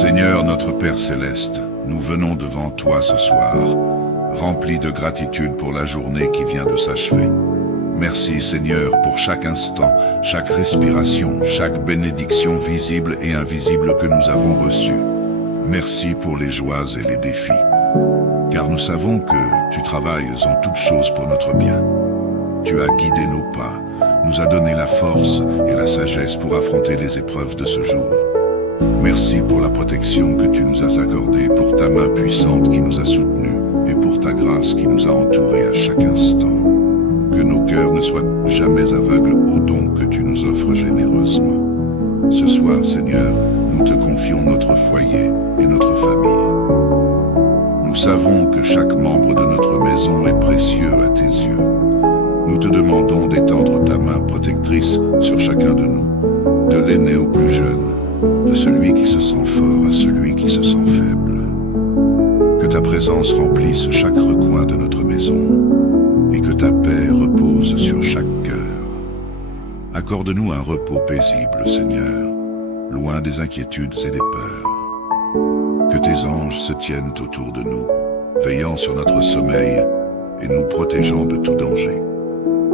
Seigneur notre Père Céleste, nous venons devant toi ce soir, remplis de gratitude pour la journée qui vient de s'achever. Merci Seigneur pour chaque instant, chaque respiration, chaque bénédiction visible et invisible que nous avons reçue. Merci pour les joies et les défis, car nous savons que tu travailles en toutes choses pour notre bien. Tu as guidé nos pas, nous as donné la force et la sagesse pour affronter les épreuves de ce jour. Merci pour la protection que tu nous as accordée, pour ta main puissante qui nous a soutenus et pour ta grâce qui nous a entourés à chaque instant. Que nos cœurs ne soient jamais aveugles aux dons que tu nous offres généreusement. Ce soir, Seigneur, nous te confions notre foyer et notre famille. Nous savons que chaque membre de notre maison est précieux à tes yeux. Nous te demandons d'étendre ta main protectrice sur chacun de nous, de l'aîné au plus jeune, de celui qui se sent fort à celui qui se sent faible. Que ta présence remplisse chaque recoin de notre maison et que ta paix repose sur chaque cœur. Accorde-nous un repos paisible, Seigneur, loin des inquiétudes et des peurs. Que tes anges se tiennent autour de nous, veillant sur notre sommeil et nous protégeant de tout danger.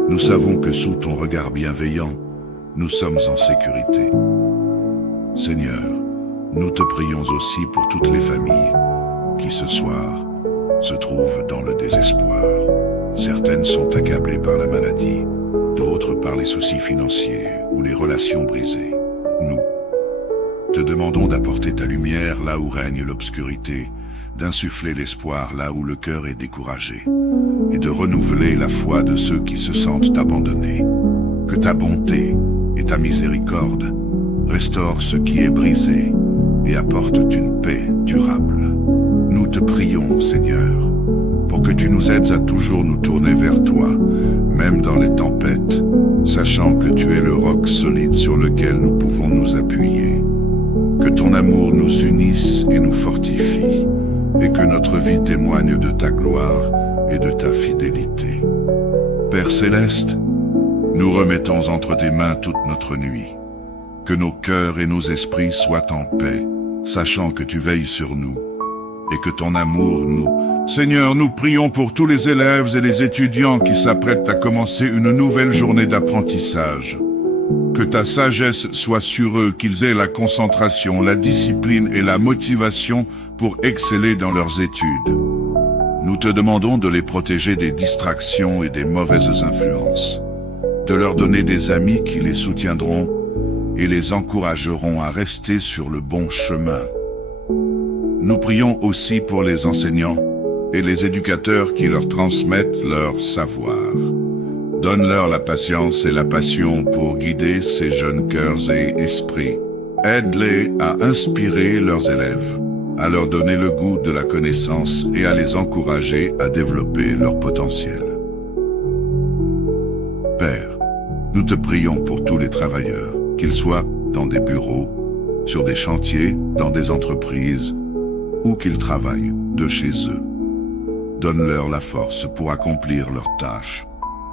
Nous savons que sous ton regard bienveillant, nous sommes en sécurité. Seigneur, nous te prions aussi pour toutes les familles qui ce soir se trouvent dans le désespoir. Certaines sont accablées par la maladie, d'autres par les soucis financiers ou les relations brisées. Nous te demandons d'apporter ta lumière là où règne l'obscurité, d'insuffler l'espoir là où le cœur est découragé, et de renouveler la foi de ceux qui se sentent abandonnés. Que ta bonté et ta miséricorde restaurent ce qui est brisé et apportent une paix durable. Nous te prions, Seigneur, pour que tu nous aides à toujours nous tourner vers toi, même dans les tempêtes, sachant que tu es le roc solide sur lequel nous pouvons nous appuyer. Que ton amour nous unisse et nous fortifie, et que notre vie témoigne de ta gloire et de ta fidélité. Père Céleste, nous remettons entre tes mains toute notre nuit. Que nos cœurs et nos esprits soient en paix, sachant que tu veilles sur nous, et que ton amour nous... Seigneur, nous prions pour tous les élèves et les étudiants qui s'apprêtent à commencer une nouvelle journée d'apprentissage. Que ta sagesse soit sur eux, qu'ils aient la concentration, la discipline et la motivation pour exceller dans leurs études. Nous te demandons de les protéger des distractions et des mauvaises influences, de leur donner des amis qui les soutiendront et les encourageront à rester sur le bon chemin. Nous prions aussi pour les enseignants et les éducateurs qui leur transmettent leur savoir. Donne-leur la patience et la passion pour guider ces jeunes cœurs et esprits. Aide-les à inspirer leurs élèves, à leur donner le goût de la connaissance et à les encourager à développer leur potentiel. Père, nous te prions pour tous les travailleurs, qu'ils soient dans des bureaux, sur des chantiers, dans des entreprises, ou qu'ils travaillent de chez eux. Donne-leur la force pour accomplir leurs tâches,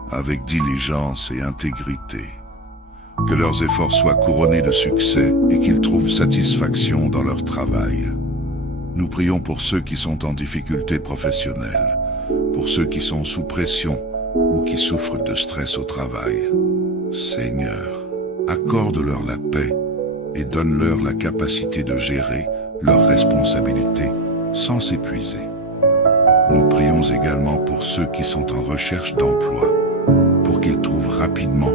avec diligence et intégrité. Que leurs efforts soient couronnés de succès et qu'ils trouvent satisfaction dans leur travail. Nous prions pour ceux qui sont en difficulté professionnelle, pour ceux qui sont sous pression ou qui souffrent de stress au travail. Seigneur, accorde-leur la paix et donne-leur la capacité de gérer leurs responsabilités sans s'épuiser. Nous prions également pour ceux qui sont en recherche d'emploi, pour qu'ils trouvent rapidement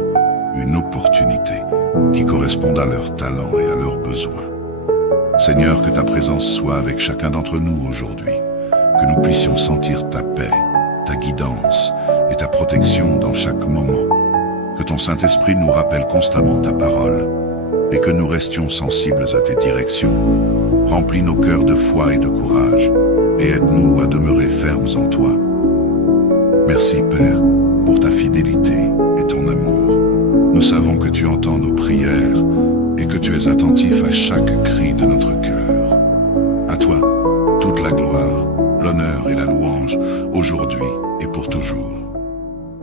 une opportunité qui corresponde à leurs talents et à leurs besoins. Seigneur, que ta présence soit avec chacun d'entre nous aujourd'hui, que nous puissions sentir ta paix, ta guidance et ta protection dans chaque moment. Que ton Saint-Esprit nous rappelle constamment ta parole et que nous restions sensibles à tes directions. Remplis nos cœurs de foi et de courage et aide-nous à demeurer fermes en toi. Merci Père pour ta fidélité et ton amour. Nous savons que tu entends nos prières et que tu es attentif à chaque cri de notre cœur. À toi, toute la gloire, l'honneur et la louange, aujourd'hui et pour toujours.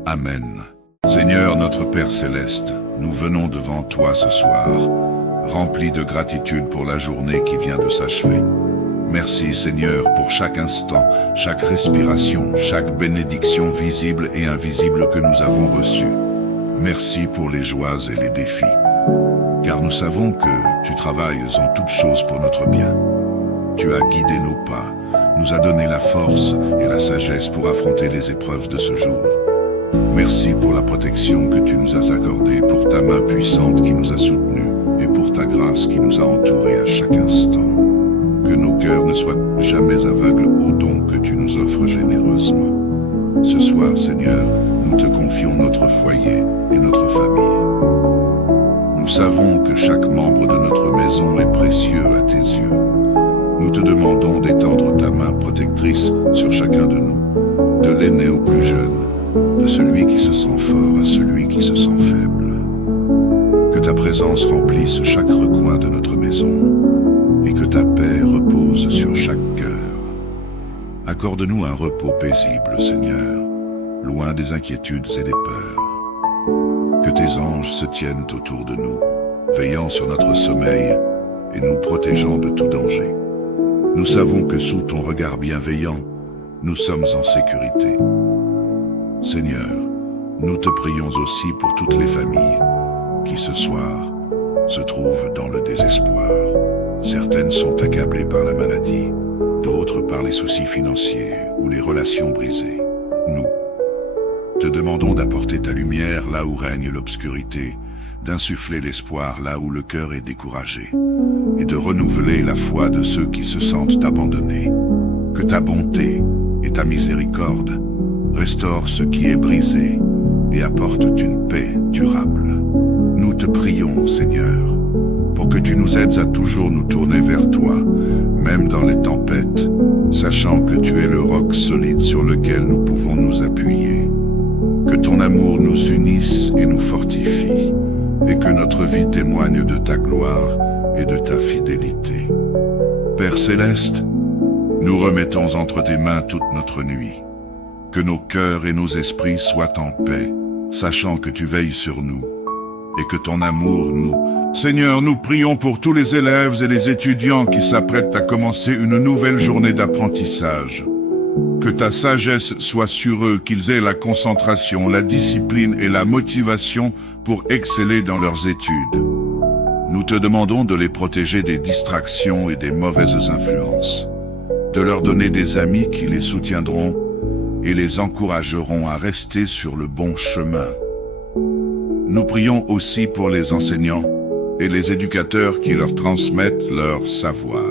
Amen. Seigneur notre Père Céleste, nous venons devant toi ce soir, remplis de gratitude pour la journée qui vient de s'achever. Merci Seigneur pour chaque instant, chaque respiration, chaque bénédiction visible et invisible que nous avons reçue. Merci pour les joies et les défis, car nous savons que tu travailles en toutes choses pour notre bien. Tu as guidé nos pas, nous as donné la force et la sagesse pour affronter les épreuves de ce jour. Merci pour la protection que tu nous as accordée, pour ta main puissante qui nous a soutenus et pour ta grâce qui nous a entourés à chaque instant. Que nos cœurs ne soient jamais aveugles aux dons que tu nous offres généreusement. Ce soir, Seigneur, nous te confions notre foyer et notre famille. Nous savons que chaque membre de notre maison est précieux à tes yeux. Nous te demandons d'étendre ta main protectrice sur chacun de nous, de l'aîné au plus jeune, de celui qui se sent fort à celui qui se sent faible. Que ta présence remplisse chaque recoin de notre maison et que ta paix repose sur chaque cœur. Accorde-nous un repos paisible, Seigneur, loin des inquiétudes et des peurs. Que tes anges se tiennent autour de nous, veillant sur notre sommeil et nous protégeant de tout danger. Nous savons que sous ton regard bienveillant, nous sommes en sécurité. Seigneur, nous te prions aussi pour toutes les familles qui ce soir se trouvent dans le désespoir. Certaines sont accablées par la maladie, d'autres par les soucis financiers ou les relations brisées. Nous te demandons d'apporter ta lumière là où règne l'obscurité, d'insuffler l'espoir là où le cœur est découragé, et de renouveler la foi de ceux qui se sentent abandonnés. Que ta bonté et ta miséricorde restaurent ce qui est brisé et apportent une paix durable. Nous te prions, Seigneur, pour que tu nous aides à toujours nous tourner vers toi, même dans les tempêtes, sachant que tu es le roc solide sur lequel nous pouvons nous appuyer. Que ton amour nous unisse et nous fortifie, et que notre vie témoigne de ta gloire et de ta fidélité. Père céleste, nous remettons entre tes mains toute notre nuit. Que nos cœurs et nos esprits soient en paix, sachant que tu veilles sur nous, et que ton amour nous... Seigneur, nous prions pour tous les élèves et les étudiants qui s'apprêtent à commencer une nouvelle journée d'apprentissage. Que ta sagesse soit sur eux, qu'ils aient la concentration, la discipline et la motivation pour exceller dans leurs études. Nous te demandons de les protéger des distractions et des mauvaises influences, de leur donner des amis qui les soutiendront et les encourageront à rester sur le bon chemin. Nous prions aussi pour les enseignants et les éducateurs qui leur transmettent leur savoir.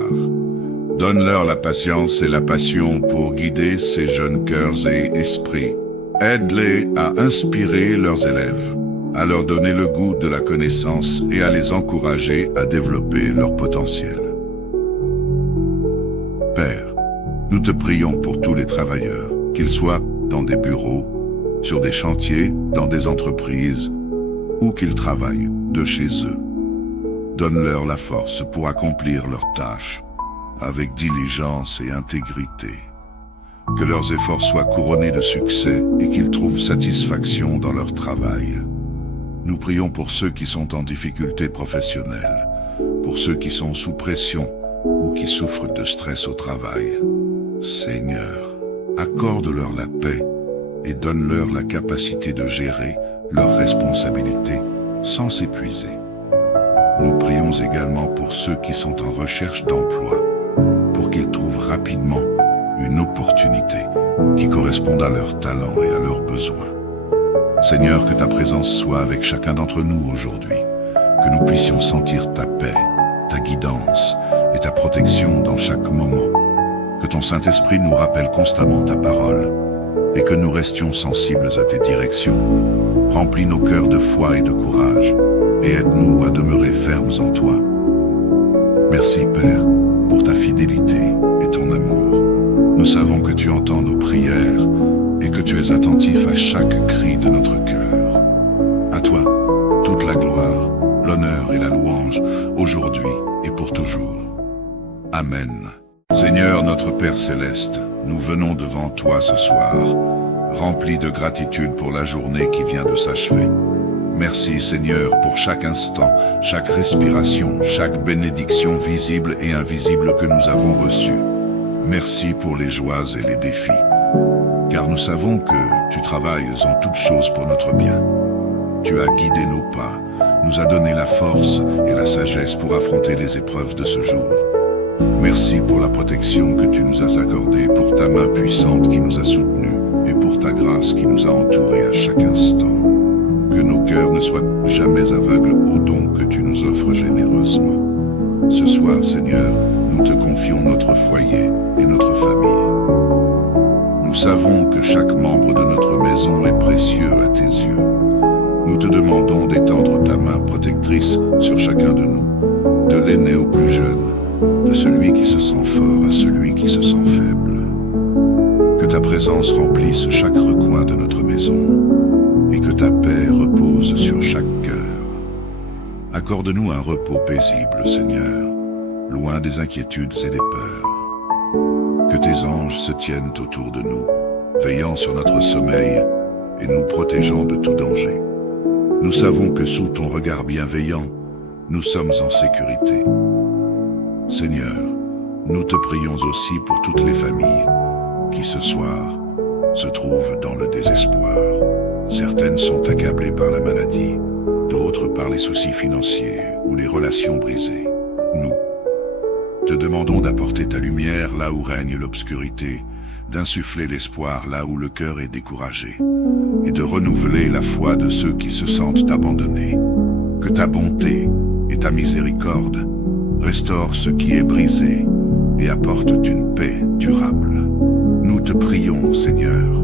Donne-leur la patience et la passion pour guider ces jeunes cœurs et esprits. Aide-les à inspirer leurs élèves, à leur donner le goût de la connaissance et à les encourager à développer leur potentiel. Père, nous te prions pour tous les travailleurs, qu'ils soient dans des bureaux, sur des chantiers, dans des entreprises, ou qu'ils travaillent de chez eux. Donne-leur la force pour accomplir leurs tâches, avec diligence et intégrité. Que leurs efforts soient couronnés de succès et qu'ils trouvent satisfaction dans leur travail. Nous prions pour ceux qui sont en difficulté professionnelle, pour ceux qui sont sous pression ou qui souffrent de stress au travail. Seigneur, accorde-leur la paix et donne-leur la capacité de gérer leurs responsabilités sans s'épuiser. Nous prions également pour ceux qui sont en recherche d'emploi, pour qu'ils trouvent rapidement une opportunité qui corresponde à leurs talents et à leurs besoins. Seigneur, que ta présence soit avec chacun d'entre nous aujourd'hui, que nous puissions sentir ta paix, ta guidance et ta protection dans chaque moment, que ton Saint-Esprit nous rappelle constamment ta parole et que nous restions sensibles à tes directions. Remplis nos cœurs de foi et de courage et aide-nous à demeurer fermes en toi. Merci Père pour ta fidélité et ton amour. Nous savons que tu entends nos prières et que tu es attentif à chaque cri de notre cœur. À toi, toute la gloire, l'honneur et la louange, aujourd'hui et pour toujours. Amen. Seigneur notre Père céleste, nous venons devant toi ce soir, remplis de gratitude pour la journée qui vient de s'achever. Merci Seigneur pour chaque instant, chaque respiration, chaque bénédiction visible et invisible que nous avons reçue. Merci pour les joies et les défis, car nous savons que tu travailles en toutes choses pour notre bien. Tu as guidé nos pas, nous as donné la force et la sagesse pour affronter les épreuves de ce jour. Merci pour la protection que tu nous as accordée, pour ta main puissante qui nous a soutenus et pour ta grâce qui nous a entourés à chaque instant. Que nos cœurs ne soient jamais aveugles aux dons que tu nous offres généreusement. Ce soir, Seigneur, nous te confions notre foyer et notre famille. Nous savons que chaque membre de notre maison est précieux à tes yeux. Nous te demandons d'étendre ta main protectrice sur chacun de nous, de l'aîné au plus jeune, de celui qui se sent fort à celui qui se sent faible. Que ta présence remplisse chaque recoin de notre maison et que ta paix repose sur chaque cœur. Accorde-nous un repos paisible, Seigneur, loin des inquiétudes et des peurs. Que tes anges se tiennent autour de nous, veillant sur notre sommeil et nous protégeant de tout danger. Nous savons que sous ton regard bienveillant, nous sommes en sécurité. Seigneur, nous te prions aussi pour toutes les familles qui ce soir se trouvent dans le désespoir. Certaines sont accablées par la maladie, d'autres par les soucis financiers ou les relations brisées. Nous te demandons d'apporter ta lumière là où règne l'obscurité, d'insuffler l'espoir là où le cœur est découragé, et de renouveler la foi de ceux qui se sentent abandonnés. Que ta bonté et ta miséricorde restaurent ce qui est brisé et apportent une paix durable. Nous te prions, Seigneur,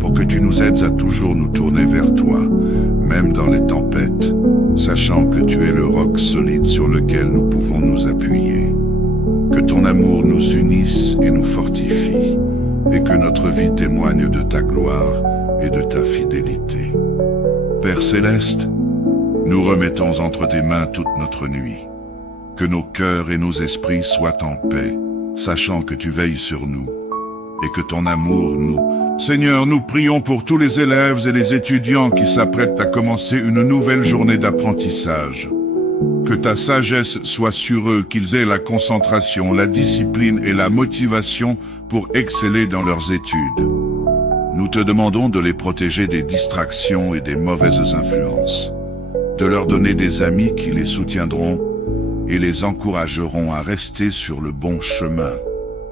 pour que tu nous aides à toujours nous tourner vers toi, même dans les tempêtes, sachant que tu es le roc solide sur lequel nous pouvons nous appuyer. Que ton amour nous unisse et nous fortifie, et que notre vie témoigne de ta gloire et de ta fidélité. Père céleste, nous remettons entre tes mains toute notre nuit. Que nos cœurs et nos esprits soient en paix, sachant que tu veilles sur nous, et que ton amour nous... Seigneur, nous prions pour tous les élèves et les étudiants qui s'apprêtent à commencer une nouvelle journée d'apprentissage. Que ta sagesse soit sur eux, qu'ils aient la concentration, la discipline et la motivation pour exceller dans leurs études. Nous te demandons de les protéger des distractions et des mauvaises influences, de leur donner des amis qui les soutiendront et les encourageront à rester sur le bon chemin.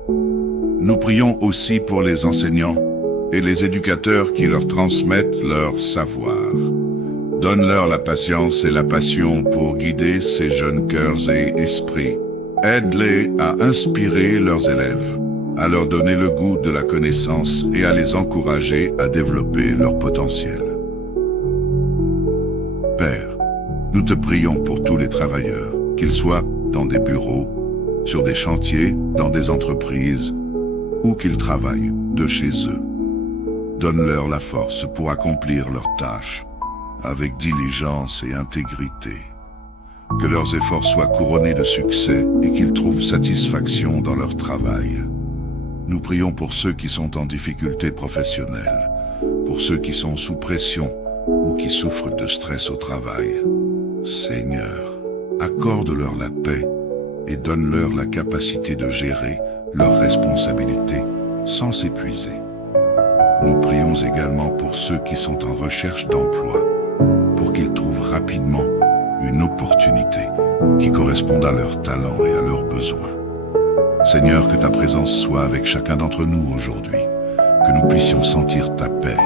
Nous prions aussi pour les enseignants et les éducateurs qui leur transmettent leur savoir. Donne-leur la patience et la passion pour guider ces jeunes cœurs et esprits. Aide-les à inspirer leurs élèves, à leur donner le goût de la connaissance et à les encourager à développer leur potentiel. Père, nous te prions pour tous les travailleurs, qu'ils soient dans des bureaux, sur des chantiers, dans des entreprises, ou qu'ils travaillent de chez eux. Donne-leur la force pour accomplir leurs tâches, avec diligence et intégrité. Que leurs efforts soient couronnés de succès et qu'ils trouvent satisfaction dans leur travail. Nous prions pour ceux qui sont en difficulté professionnelle, pour ceux qui sont sous pression ou qui souffrent de stress au travail. Seigneur, accorde-leur la paix et donne-leur la capacité de gérer leurs responsabilités sans s'épuiser. Nous prions également pour ceux qui sont en recherche d'emploi, pour qu'ils trouvent rapidement une opportunité qui corresponde à leurs talents et à leurs besoins. Seigneur, que ta présence soit avec chacun d'entre nous aujourd'hui, que nous puissions sentir ta paix,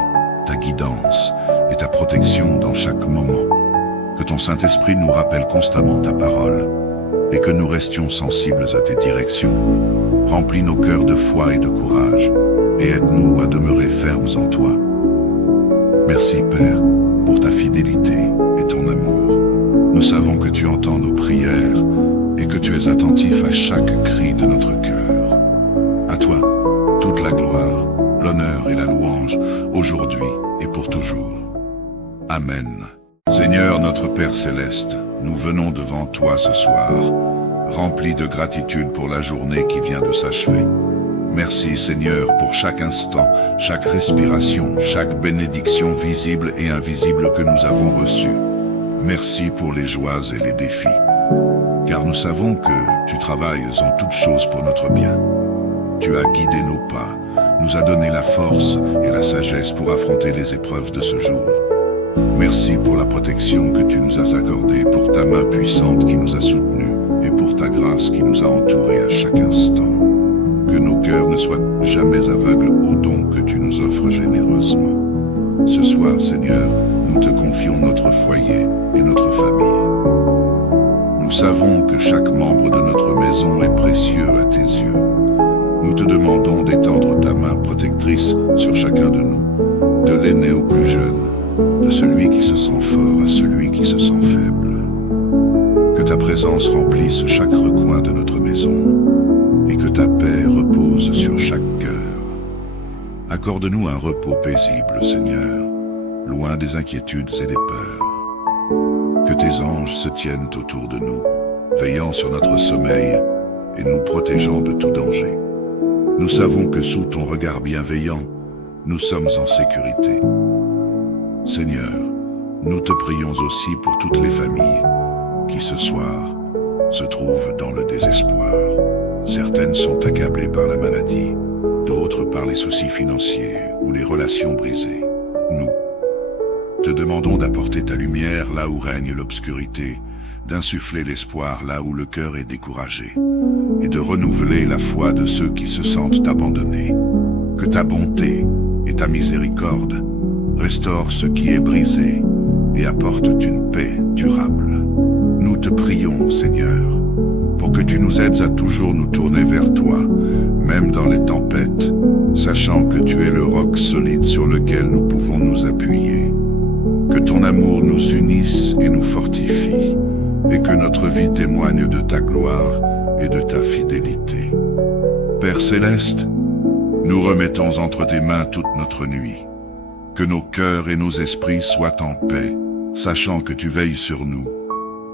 ta guidance et ta protection dans chaque moment, que ton Saint-Esprit nous rappelle constamment ta parole et que nous restions sensibles à tes directions. Remplis nos cœurs de foi et de courage et aide-nous à demeurer fermes en toi. Merci Père pour ta fidélité et ton amour. Nous savons que tu entends nos prières et que tu es attentif à chaque cri de notre cœur. À toi, toute la gloire, l'honneur et la louange, aujourd'hui et pour toujours. Amen. Seigneur notre Père céleste, nous venons devant toi ce soir, remplis de gratitude pour la journée qui vient de s'achever. Merci Seigneur pour chaque instant, chaque respiration, chaque bénédiction visible et invisible que nous avons reçue. Merci pour les joies et les défis, car nous savons que tu travailles en toutes choses pour notre bien. Tu as guidé nos pas, nous as donné la force et la sagesse pour affronter les épreuves de ce jour. Merci pour la protection que tu nous as accordée, pour ta main puissante qui nous a soutenus et pour ta grâce qui nous a entourés à chaque instant. Que nos cœurs ne soient jamais aveugles aux dons que tu nous offres généreusement. Ce soir, Seigneur, nous te confions notre foyer et notre famille. Nous savons que chaque membre de notre maison est précieux à tes yeux. Nous te demandons d'étendre ta main protectrice sur chacun de nous, de l'aîné au plus jeune, de celui qui se sent fort à celui qui se sent faible. Que ta présence remplisse chaque recoin de notre maison et que ta paix repose sur chaque cœur. Accorde-nous un repos paisible, Seigneur, loin des inquiétudes et des peurs. Que tes anges se tiennent autour de nous, veillant sur notre sommeil et nous protégeant de tout danger. Nous savons que sous ton regard bienveillant, nous sommes en sécurité. Seigneur, nous te prions aussi pour toutes les familles qui ce soir se trouvent dans le désespoir. Certaines sont accablées par la maladie, d'autres par les soucis financiers ou les relations brisées. Nous te demandons d'apporter ta lumière là où règne l'obscurité, d'insuffler l'espoir là où le cœur est découragé, et de renouveler la foi de ceux qui se sentent abandonnés. Que ta bonté et ta miséricorde restaurent ce qui est brisé et apportent une paix durable. Nous te prions, Seigneur, pour que tu nous aides à toujours nous tourner vers toi, même dans les tempêtes, sachant que tu es le roc solide sur lequel nous pouvons nous appuyer. Que ton amour nous unisse et nous fortifie, et que notre vie témoigne de ta gloire et de ta fidélité. Père céleste, nous remettons entre tes mains toute notre nuit. Que nos cœurs et nos esprits soient en paix, sachant que tu veilles sur nous,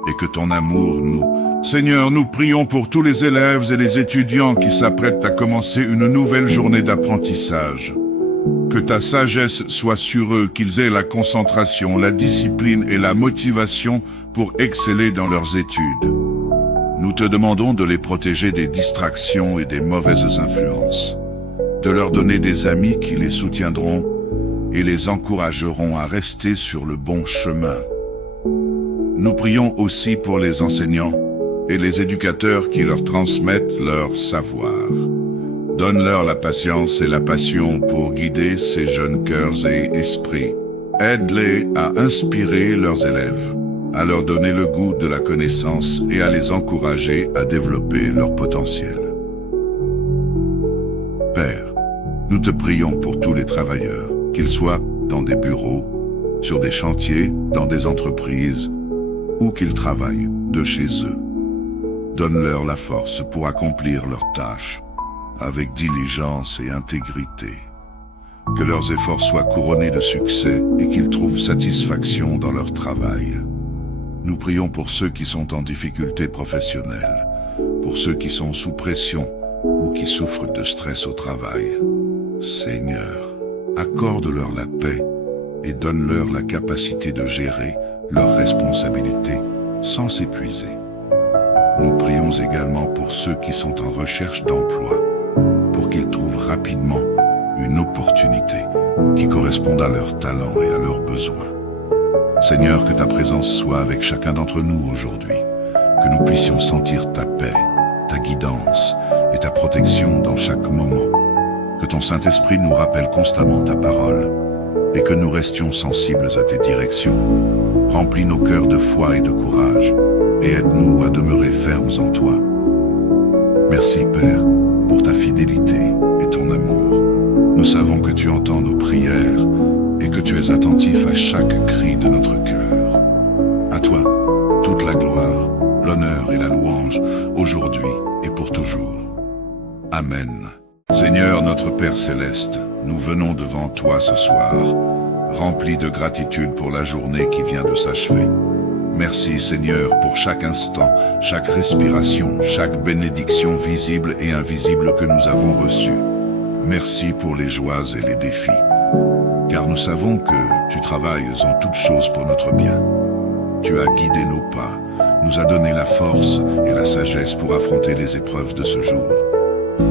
et que ton amour nous... Seigneur, nous prions pour tous les élèves et les étudiants qui s'apprêtent à commencer une nouvelle journée d'apprentissage. Que ta sagesse soit sur eux, qu'ils aient la concentration, la discipline et la motivation pour exceller dans leurs études. Nous te demandons de les protéger des distractions et des mauvaises influences, de leur donner des amis qui les soutiendront et les encourageront à rester sur le bon chemin. Nous prions aussi pour les enseignants et les éducateurs qui leur transmettent leur savoir. Donne-leur la patience et la passion pour guider ces jeunes cœurs et esprits. Aide-les à inspirer leurs élèves, à leur donner le goût de la connaissance et à les encourager à développer leur potentiel. Père, nous te prions pour tous les travailleurs, qu'ils soient dans des bureaux, sur des chantiers, dans des entreprises, ou qu'ils travaillent de chez eux. Donne-leur la force pour accomplir leurs tâches, avec diligence et intégrité. Que leurs efforts soient couronnés de succès et qu'ils trouvent satisfaction dans leur travail. Nous prions pour ceux qui sont en difficulté professionnelle, pour ceux qui sont sous pression ou qui souffrent de stress au travail. Seigneur, accorde-leur la paix et donne-leur la capacité de gérer leurs responsabilités sans s'épuiser. Nous prions également pour ceux qui sont en recherche d'emploi, pour qu'ils trouvent rapidement une opportunité qui corresponde à leurs talents et à leurs besoins. Seigneur, que ta présence soit avec chacun d'entre nous aujourd'hui, que nous puissions sentir ta paix, ta guidance et ta protection dans chaque moment. Que ton Saint-Esprit nous rappelle constamment ta parole et que nous restions sensibles à tes directions. Remplis nos cœurs de foi et de courage et aide-nous à demeurer fermes en toi. Merci Père pour ta fidélité et ton amour. Nous savons que tu entends nos prières et que tu es attentif à chaque cri de notre cœur. À toi, toute la gloire, l'honneur et la louange, aujourd'hui et pour toujours. Amen. Seigneur notre Père céleste, nous venons devant toi ce soir, remplis de gratitude pour la journée qui vient de s'achever. Merci Seigneur pour chaque instant, chaque respiration, chaque bénédiction visible et invisible que nous avons reçue. Merci pour les joies et les défis, car nous savons que tu travailles en toutes choses pour notre bien. Tu as guidé nos pas, nous as donné la force et la sagesse pour affronter les épreuves de ce jour.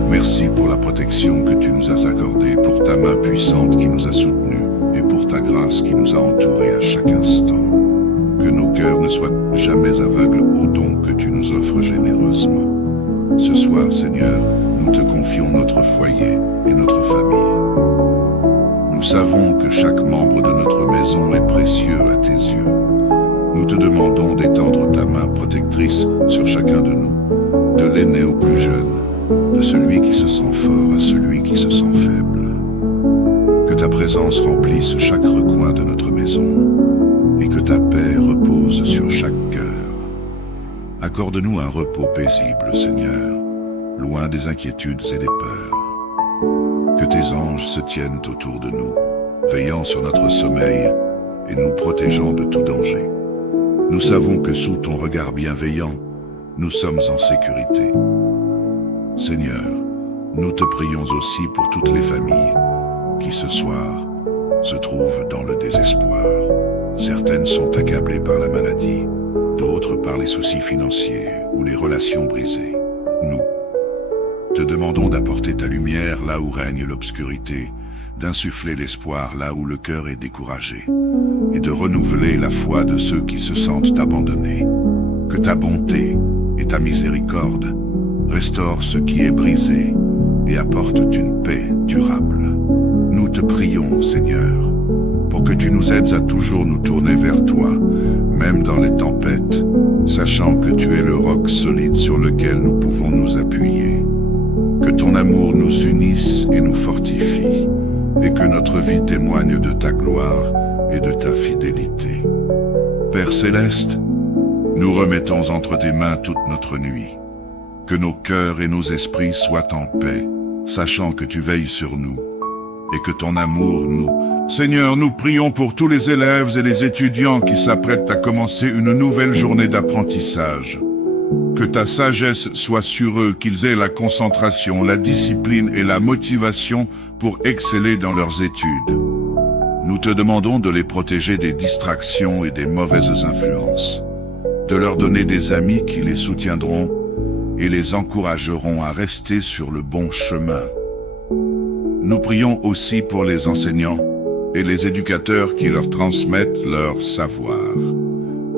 Merci pour la protection que tu nous as accordée, pour ta main puissante qui nous a soutenus et pour ta grâce qui nous a entourés à chaque instant. Que nos cœurs ne soient jamais aveugles aux dons que tu nous offres généreusement. Ce soir, Seigneur, nous te confions notre foyer et notre famille. Nous savons que chaque membre de notre maison est précieux à tes yeux. Nous te demandons d'étendre ta main protectrice sur chacun de nous, de l'aîné au plus jeune, de celui qui se sent fort à celui qui se sent faible. Que ta présence remplisse chaque recoin de notre maison et que ta paix repose sur chaque cœur. Accorde-nous un repos paisible, Seigneur, loin des inquiétudes et des peurs. Que tes anges se tiennent autour de nous, veillant sur notre sommeil et nous protégeant de tout danger. Nous savons que sous ton regard bienveillant, nous sommes en sécurité. Seigneur, nous te prions aussi pour toutes les familles qui ce soir se trouvent dans le désespoir. Certaines sont accablées par la maladie, d'autres par les soucis financiers ou les relations brisées. Nous te demandons d'apporter ta lumière là où règne l'obscurité, d'insuffler l'espoir là où le cœur est découragé, et de renouveler la foi de ceux qui se sentent abandonnés. Que ta bonté et ta miséricorde restaurent ce qui est brisé et apportent une paix durable. Nous te prions, Seigneur, pour que tu nous aides à toujours nous tourner vers toi, même dans les tempêtes, sachant que tu es le roc solide sur lequel nous pouvons nous appuyer. Que ton amour nous unisse et nous fortifie, et que notre vie témoigne de ta gloire et de ta fidélité. Père céleste, nous remettons entre tes mains toute notre nuit. Que nos cœurs et nos esprits soient en paix, sachant que tu veilles sur nous, et que ton amour nous... Seigneur, nous prions pour tous les élèves et les étudiants qui s'apprêtent à commencer une nouvelle journée d'apprentissage. Que ta sagesse soit sur eux, qu'ils aient la concentration, la discipline et la motivation pour exceller dans leurs études. Nous te demandons de les protéger des distractions et des mauvaises influences, de leur donner des amis qui les soutiendront et les encourageront à rester sur le bon chemin. Nous prions aussi pour les enseignants et les éducateurs qui leur transmettent leur savoir.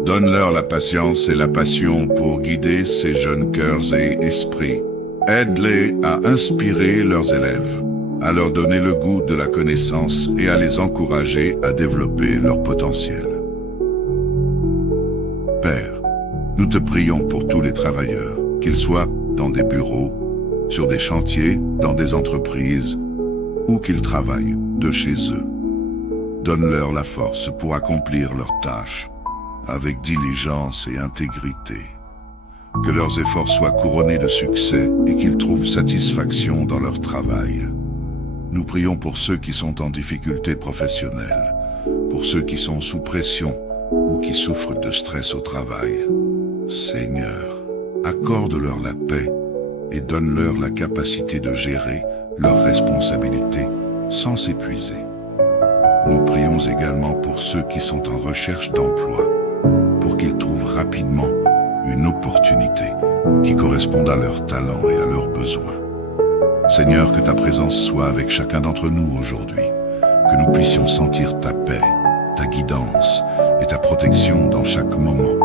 Donne-leur la patience et la passion pour guider ces jeunes cœurs et esprits. Aide-les à inspirer leurs élèves, à leur donner le goût de la connaissance et à les encourager à développer leur potentiel. Père, nous te prions pour tous les travailleurs, qu'ils soient dans des bureaux, sur des chantiers, dans des entreprises, ou qu'ils travaillent de chez eux. Donne-leur la force pour accomplir leurs tâches, avec diligence et intégrité. Que leurs efforts soient couronnés de succès et qu'ils trouvent satisfaction dans leur travail. Nous prions pour ceux qui sont en difficulté professionnelle, pour ceux qui sont sous pression ou qui souffrent de stress au travail. Seigneur, accorde-leur la paix et donne-leur la capacité de gérer leurs responsabilités sans s'épuiser. Nous prions également pour ceux qui sont en recherche d'emploi, pour qu'ils trouvent rapidement une opportunité qui corresponde à leurs talents et à leurs besoins. Seigneur, que ta présence soit avec chacun d'entre nous aujourd'hui, que nous puissions sentir ta paix, ta guidance et ta protection dans chaque moment,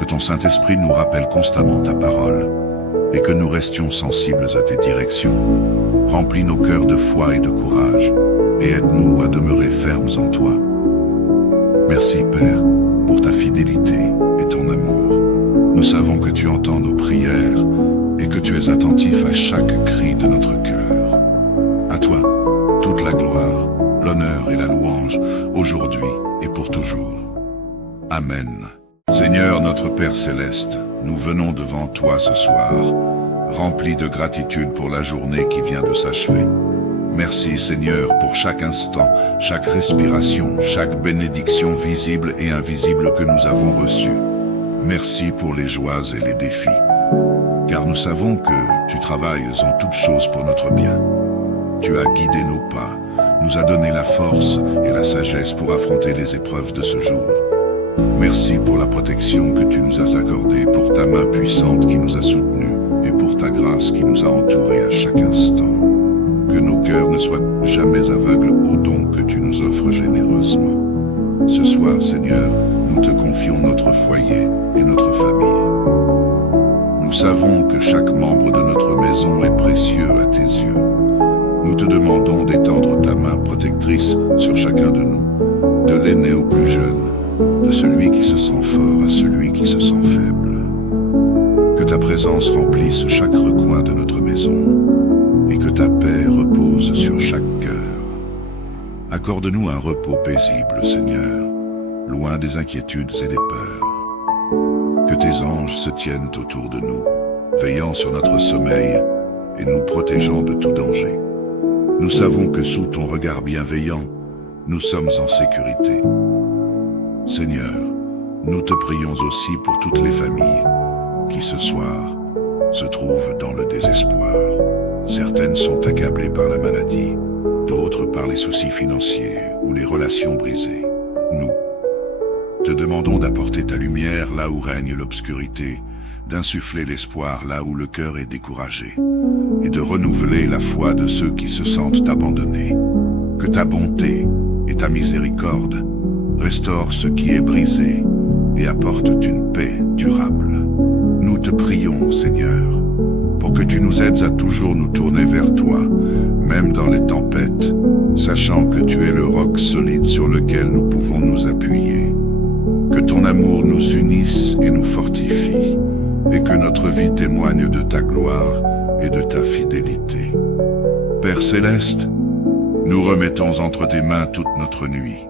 que ton Saint-Esprit nous rappelle constamment ta parole et que nous restions sensibles à tes directions. Remplis nos cœurs de foi et de courage et aide-nous à demeurer fermes en toi. Merci, Père, pour ta fidélité et ton amour. Nous savons que tu entends nos prières et que tu es attentif à chaque cri de notre cœur. À toi, toute la gloire, l'honneur et la louange, aujourd'hui et pour toujours. Amen. Seigneur notre Père céleste, nous venons devant toi ce soir, remplis de gratitude pour la journée qui vient de s'achever. Merci Seigneur pour chaque instant, chaque respiration, chaque bénédiction visible et invisible que nous avons reçue. Merci pour les joies et les défis, car nous savons que tu travailles en toutes choses pour notre bien. Tu as guidé nos pas, nous as donné la force et la sagesse pour affronter les épreuves de ce jour. Merci pour la protection que tu nous as accordée, pour ta main puissante qui nous a soutenus, et pour ta grâce qui nous a entourés à chaque instant. Que nos cœurs ne soient jamais aveugles aux dons que tu nous offres généreusement. Ce soir, Seigneur, nous te confions notre foyer et notre famille. Nous savons que chaque membre de notre maison est précieux à tes yeux. Nous te demandons d'étendre ta main protectrice sur chacun de nous, de l'aîné au plus jeune, de celui qui se sent fort à celui qui se sent faible. Que ta présence remplisse chaque recoin de notre maison et que ta paix repose sur chaque cœur. Accorde-nous un repos paisible, Seigneur, loin des inquiétudes et des peurs. Que tes anges se tiennent autour de nous, veillant sur notre sommeil et nous protégeant de tout danger. Nous savons que sous ton regard bienveillant, nous sommes en sécurité. Seigneur, nous te prions aussi pour toutes les familles qui ce soir se trouvent dans le désespoir. Certaines sont accablées par la maladie, d'autres par les soucis financiers ou les relations brisées. Nous te demandons d'apporter ta lumière là où règne l'obscurité, d'insuffler l'espoir là où le cœur est découragé, et de renouveler la foi de ceux qui se sentent abandonnés. Que ta bonté et ta miséricorde restaurent ce qui est brisé et apportent une paix durable. Nous te prions, Seigneur, pour que tu nous aides à toujours nous tourner vers toi, même dans les tempêtes, sachant que tu es le roc solide sur lequel nous pouvons nous appuyer. Que ton amour nous unisse et nous fortifie, et que notre vie témoigne de ta gloire et de ta fidélité. Père céleste, nous remettons entre tes mains toute notre nuit.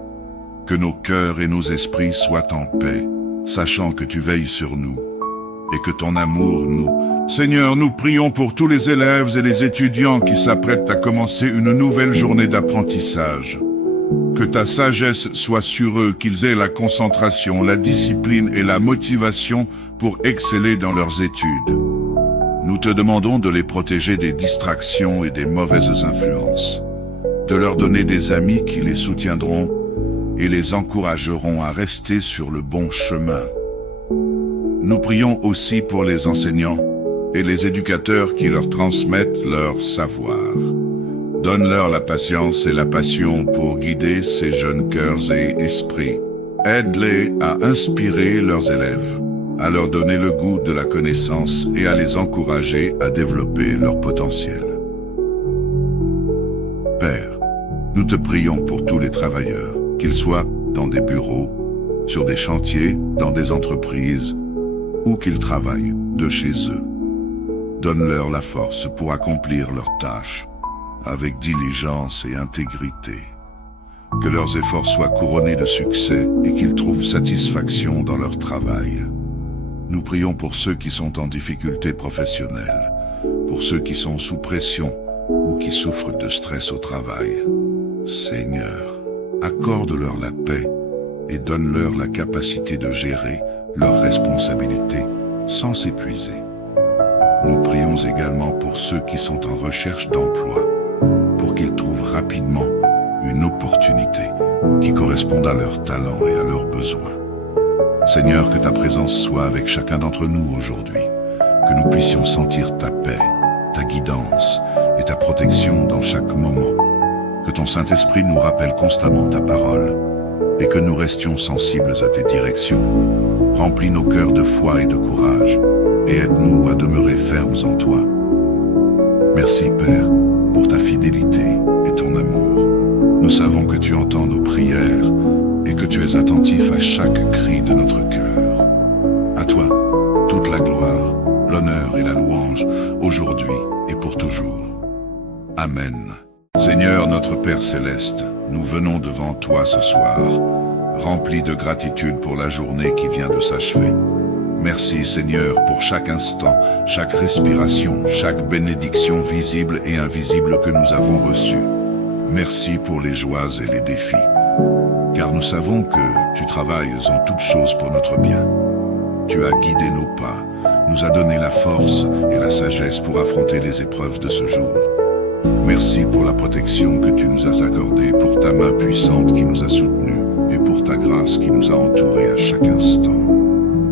Que nos cœurs et nos esprits soient en paix, sachant que tu veilles sur nous, et que ton amour nous... Seigneur, nous prions pour tous les élèves et les étudiants qui s'apprêtent à commencer une nouvelle journée d'apprentissage. Que ta sagesse soit sur eux, qu'ils aient la concentration, la discipline et la motivation pour exceller dans leurs études. Nous te demandons de les protéger des distractions et des mauvaises influences, de leur donner des amis qui les soutiendront et les encourageront à rester sur le bon chemin. Nous prions aussi pour les enseignants et les éducateurs qui leur transmettent leur savoir. Donne-leur la patience et la passion pour guider ces jeunes cœurs et esprits. Aide-les à inspirer leurs élèves, à leur donner le goût de la connaissance et à les encourager à développer leur potentiel. Père, nous te prions pour tous les travailleurs, qu'ils soient dans des bureaux, sur des chantiers, dans des entreprises, ou qu'ils travaillent de chez eux. Donne-leur la force pour accomplir leurs tâches, avec diligence et intégrité. Que leurs efforts soient couronnés de succès et qu'ils trouvent satisfaction dans leur travail. Nous prions pour ceux qui sont en difficulté professionnelle, pour ceux qui sont sous pression ou qui souffrent de stress au travail. Seigneur, accorde-leur la paix et donne-leur la capacité de gérer leurs responsabilités sans s'épuiser. Nous prions également pour ceux qui sont en recherche d'emploi, pour qu'ils trouvent rapidement une opportunité qui corresponde à leurs talents et à leurs besoins. Seigneur, que ta présence soit avec chacun d'entre nous aujourd'hui, que nous puissions sentir ta paix, ta guidance et ta protection dans chaque moment, que ton Saint-Esprit nous rappelle constamment ta parole et que nous restions sensibles à tes directions. Remplis nos cœurs de foi et de courage et aide-nous à demeurer fermes en toi. Merci, Père, pour ta fidélité et ton amour. Nous savons que tu entends nos prières et que tu es attentif à chaque cri de notre cœur. À toi, toute la gloire, l'honneur et la louange, aujourd'hui et pour toujours. Amen. Seigneur notre Père céleste, nous venons devant toi ce soir, remplis de gratitude pour la journée qui vient de s'achever. Merci Seigneur pour chaque instant, chaque respiration, chaque bénédiction visible et invisible que nous avons reçue. Merci pour les joies et les défis, car nous savons que tu travailles en toutes choses pour notre bien. Tu as guidé nos pas, nous as donné la force et la sagesse pour affronter les épreuves de ce jour. Merci pour la protection que tu nous as accordée, pour ta main puissante qui nous a soutenus et pour pour ta grâce qui nous a entourés à chaque instant.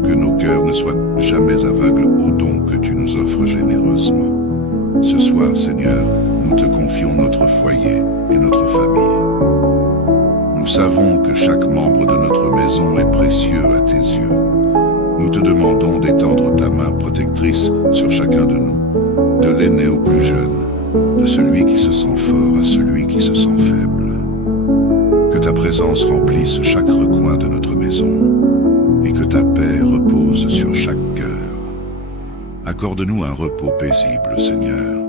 Que nos cœurs ne soient jamais aveugles aux dons que tu nous offres généreusement. Ce soir, Seigneur, nous te confions notre foyer et notre famille. Nous savons que chaque membre de notre maison est précieux à tes yeux. Nous te demandons d'étendre ta main protectrice sur chacun de nous, de l'aîné au plus jeune, de celui qui se sent fort à celui qui se sent faible. Que ta présence remplisse chaque recoin de notre maison et que ta paix repose sur chaque cœur. Accorde-nous un repos paisible, Seigneur,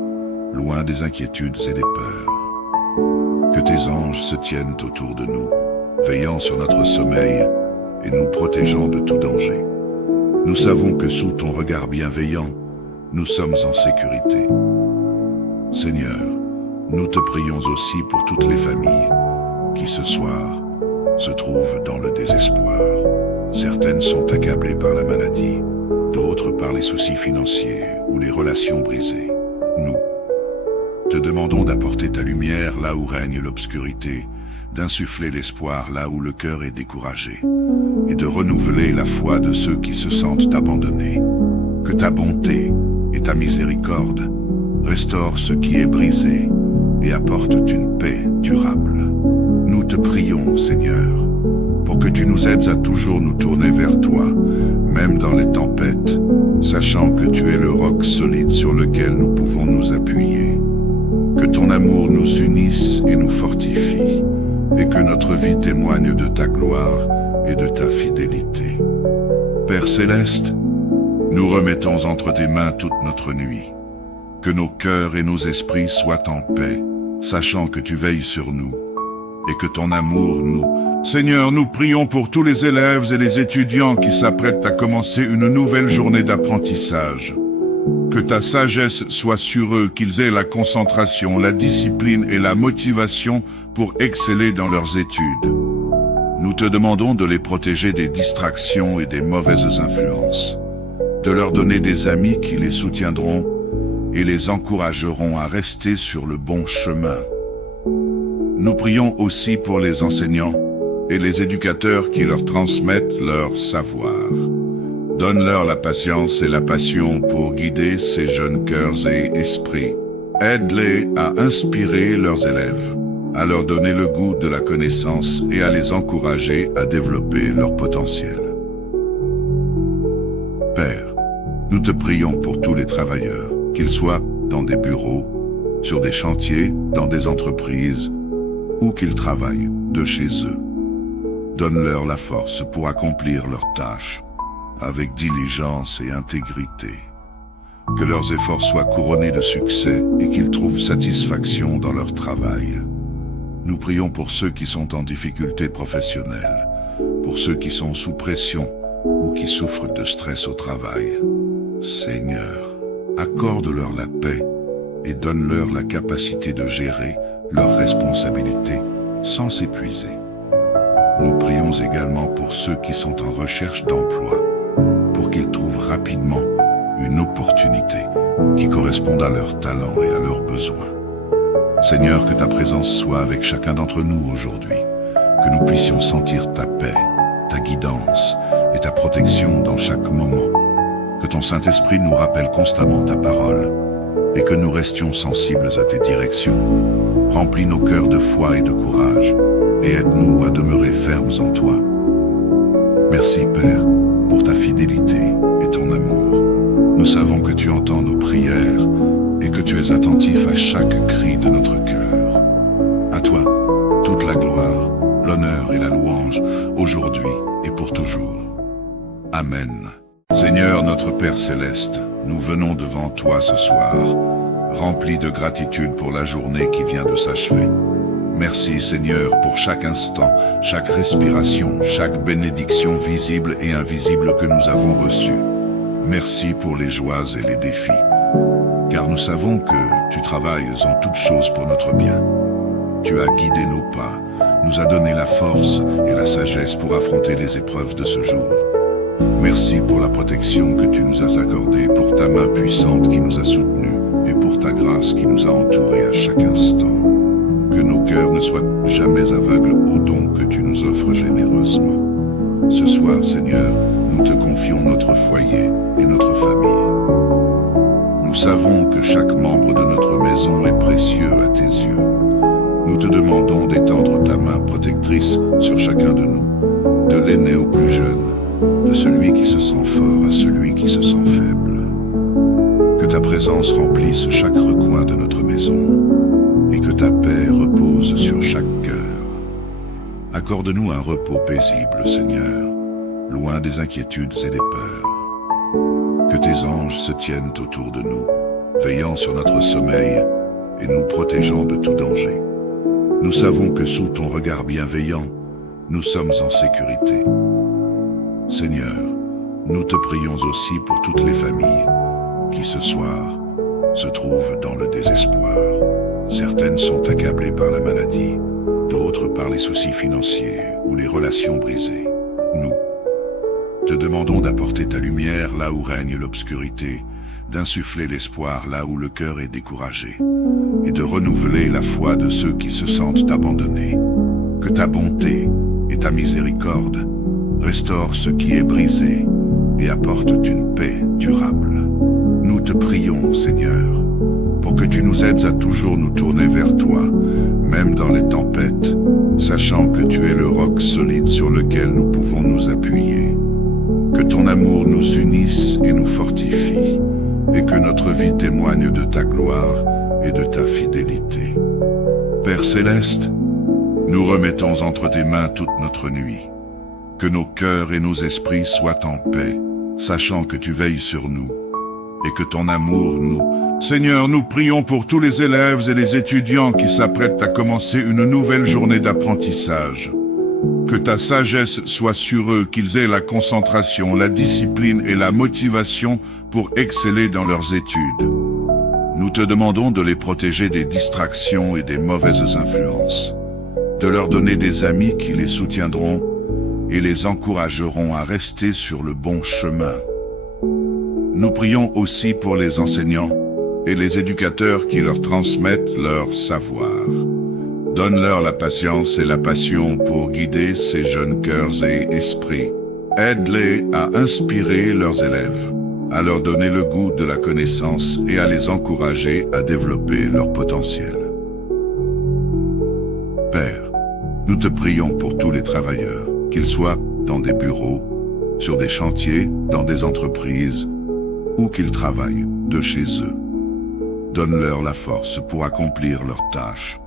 loin des inquiétudes et des peurs. Que tes anges se tiennent autour de nous, veillant sur notre sommeil et nous protégeant de tout danger. Nous savons que sous ton regard bienveillant, nous sommes en sécurité. Seigneur, nous te prions aussi pour toutes les familles qui ce soir se trouvent dans le désespoir. Certaines sont accablées par la maladie, d'autres par les soucis financiers ou les relations brisées. Nous te demandons d'apporter ta lumière là où règne l'obscurité, d'insuffler l'espoir là où le cœur est découragé, et de renouveler la foi de ceux qui se sentent abandonnés. Que ta bonté et ta miséricorde restaurent ce qui est brisé et apportent une paix durable. Nous te prions, Seigneur, pour que tu nous aides à toujours nous tourner vers toi, même dans les tempêtes, sachant que tu es le roc solide sur lequel nous pouvons nous appuyer. Que ton amour nous unisse et nous fortifie, et que notre vie témoigne de ta gloire et de ta fidélité. Père céleste, nous remettons entre tes mains toute notre nuit. Que nos cœurs et nos esprits soient en paix, sachant que tu veilles sur nous, et que ton amour nous... Seigneur, nous prions pour tous les élèves et les étudiants qui s'apprêtent à commencer une nouvelle journée d'apprentissage. Que ta sagesse soit sur eux, qu'ils aient la concentration, la discipline et la motivation pour exceller dans leurs études. Nous te demandons de les protéger des distractions et des mauvaises influences, de leur donner des amis qui les soutiendront et les encourageront à rester sur le bon chemin. Nous prions aussi pour les enseignants et les éducateurs qui leur transmettent leur savoir. Donne-leur la patience et la passion pour guider ces jeunes cœurs et esprits. Aide-les à inspirer leurs élèves, à leur donner le goût de la connaissance et à les encourager à développer leur potentiel. Père, nous te prions pour tous les travailleurs, qu'ils soient dans des bureaux, sur des chantiers, dans des entreprises, ou qu'ils travaillent de chez eux. Donne-leur la force pour accomplir leurs tâches, avec diligence et intégrité. Que leurs efforts soient couronnés de succès et qu'ils trouvent satisfaction dans leur travail. Nous prions pour ceux qui sont en difficulté professionnelle, pour ceux qui sont sous pression ou qui souffrent de stress au travail. Seigneur, accorde-leur la paix et donne-leur la capacité de gérer leurs responsabilités sans s'épuiser. Nous prions également pour ceux qui sont en recherche d'emploi, pour qu'ils trouvent rapidement une opportunité qui corresponde à leurs talents et à leurs besoins. Seigneur, que ta présence soit avec chacun d'entre nous aujourd'hui, que nous puissions sentir ta paix, ta guidance et ta protection dans chaque moment, que ton Saint-Esprit nous rappelle constamment ta parole et que nous restions sensibles à tes directions. Remplis nos cœurs de foi et de courage et aide-nous à demeurer fermes en toi. Merci Père pour ta fidélité et ton amour. Nous savons que tu entends nos prières et que tu es attentif à chaque cri de notre cœur. À toi, toute la gloire, l'honneur et la louange, aujourd'hui et pour toujours. Amen. Seigneur notre Père céleste, nous venons devant toi ce soir, remplis de gratitude pour la journée qui vient de s'achever. Merci Seigneur pour chaque instant, chaque respiration, chaque bénédiction visible et invisible que nous avons reçue. Merci pour les joies et les défis, car nous savons que tu travailles en toutes choses pour notre bien. Tu as guidé nos pas, nous as donné la force et la sagesse pour affronter les épreuves de ce jour. Merci pour la protection que tu nous as accordée, pour ta main puissante qui nous a soutenus et pour ta grâce qui nous a entourés à chaque instant. Que nos cœurs cœurs ne soient jamais aveugles aux dons que tu nous offres généreusement. Ce soir, Seigneur, nous te confions notre foyer et notre famille. Nous savons que chaque membre de notre maison est précieux à tes yeux. Nous te demandons d'étendre ta main protectrice sur chacun de nous, de l'aîné au plus jeune, de celui qui se sent fort à celui qui se sent faible. Que ta présence remplisse chaque recoin de notre maison et que ta paix repose sur chaque cœur. Accorde-nous un repos paisible, Seigneur, loin des inquiétudes et des peurs. Que tes anges se tiennent autour de nous, veillant sur notre sommeil et nous protégeant de tout danger. Nous savons que sous ton regard bienveillant, nous sommes en sécurité. Seigneur, nous te prions aussi pour toutes les familles qui ce soir se trouvent dans le désespoir. Certaines sont accablées par la maladie, d'autres par les soucis financiers ou les relations brisées. Nous te demandons d'apporter ta lumière là où règne l'obscurité, d'insuffler l'espoir là où le cœur est découragé, et de renouveler la foi de ceux qui se sentent abandonnés. Que ta bonté et ta miséricorde restaurent ce qui est brisé et apportent une paix durable. Nous te prions, Seigneur, pour que tu nous aides à toujours nous tourner vers toi, même dans les tempêtes, sachant que tu es le roc solide sur lequel nous pouvons nous appuyer. Que ton amour nous unisse et nous fortifie, et que notre vie témoigne de ta gloire et de ta fidélité. Père céleste, nous remettons entre tes mains toute notre nuit. Que nos cœurs et nos esprits soient en paix, sachant que tu veilles sur nous, et que ton amour nous... Seigneur, nous prions pour tous les élèves et les étudiants qui s'apprêtent à commencer une nouvelle journée d'apprentissage. Que ta sagesse soit sur eux, qu'ils aient la concentration, la discipline et la motivation pour exceller dans leurs études. Nous te demandons de les protéger des distractions et des mauvaises influences, de leur donner des amis qui les soutiendront et les encourageront à rester sur le bon chemin. Nous prions aussi pour les enseignants et les éducateurs qui leur transmettent leur savoir. Donne-leur la patience et la passion pour guider ces jeunes cœurs et esprits. Aide-les à inspirer leurs élèves, à leur donner le goût de la connaissance et à les encourager à développer leur potentiel. Père, nous te prions pour tous les travailleurs, qu'ils soient dans des bureaux, sur des chantiers, dans des entreprises, ou qu'ils travaillent de chez eux. Donne-leur la force pour accomplir leurs tâches,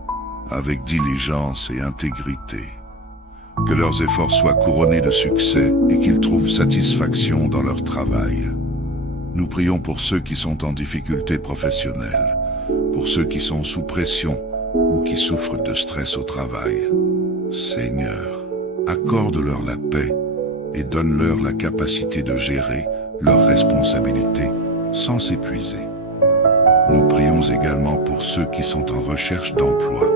avec diligence et intégrité. Que leurs efforts soient couronnés de succès et qu'ils trouvent satisfaction dans leur travail. Nous prions pour ceux qui sont en difficulté professionnelle, pour ceux qui sont sous pression ou qui souffrent de stress au travail. Seigneur, accorde-leur la paix et donne-leur la capacité de gérer leurs responsabilités sans s'épuiser. Nous prions également pour ceux qui sont en recherche d'emploi,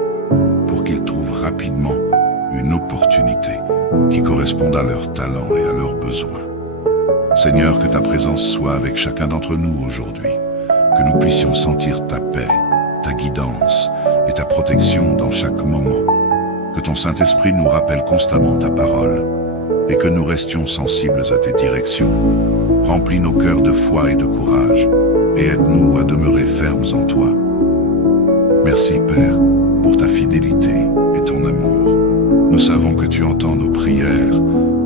pour qu'ils trouvent rapidement une opportunité qui corresponde à leurs talents et à leurs besoins. Seigneur, que ta présence soit avec chacun d'entre nous aujourd'hui, que nous puissions sentir ta paix, ta guidance et ta protection dans chaque moment, que ton Saint-Esprit nous rappelle constamment ta parole et que nous restions sensibles à tes directions. Remplis nos cœurs de foi et de courage et aide-nous à demeurer fermes en toi. Merci, Père, pour ta fidélité et ton amour. Nous savons que tu entends nos prières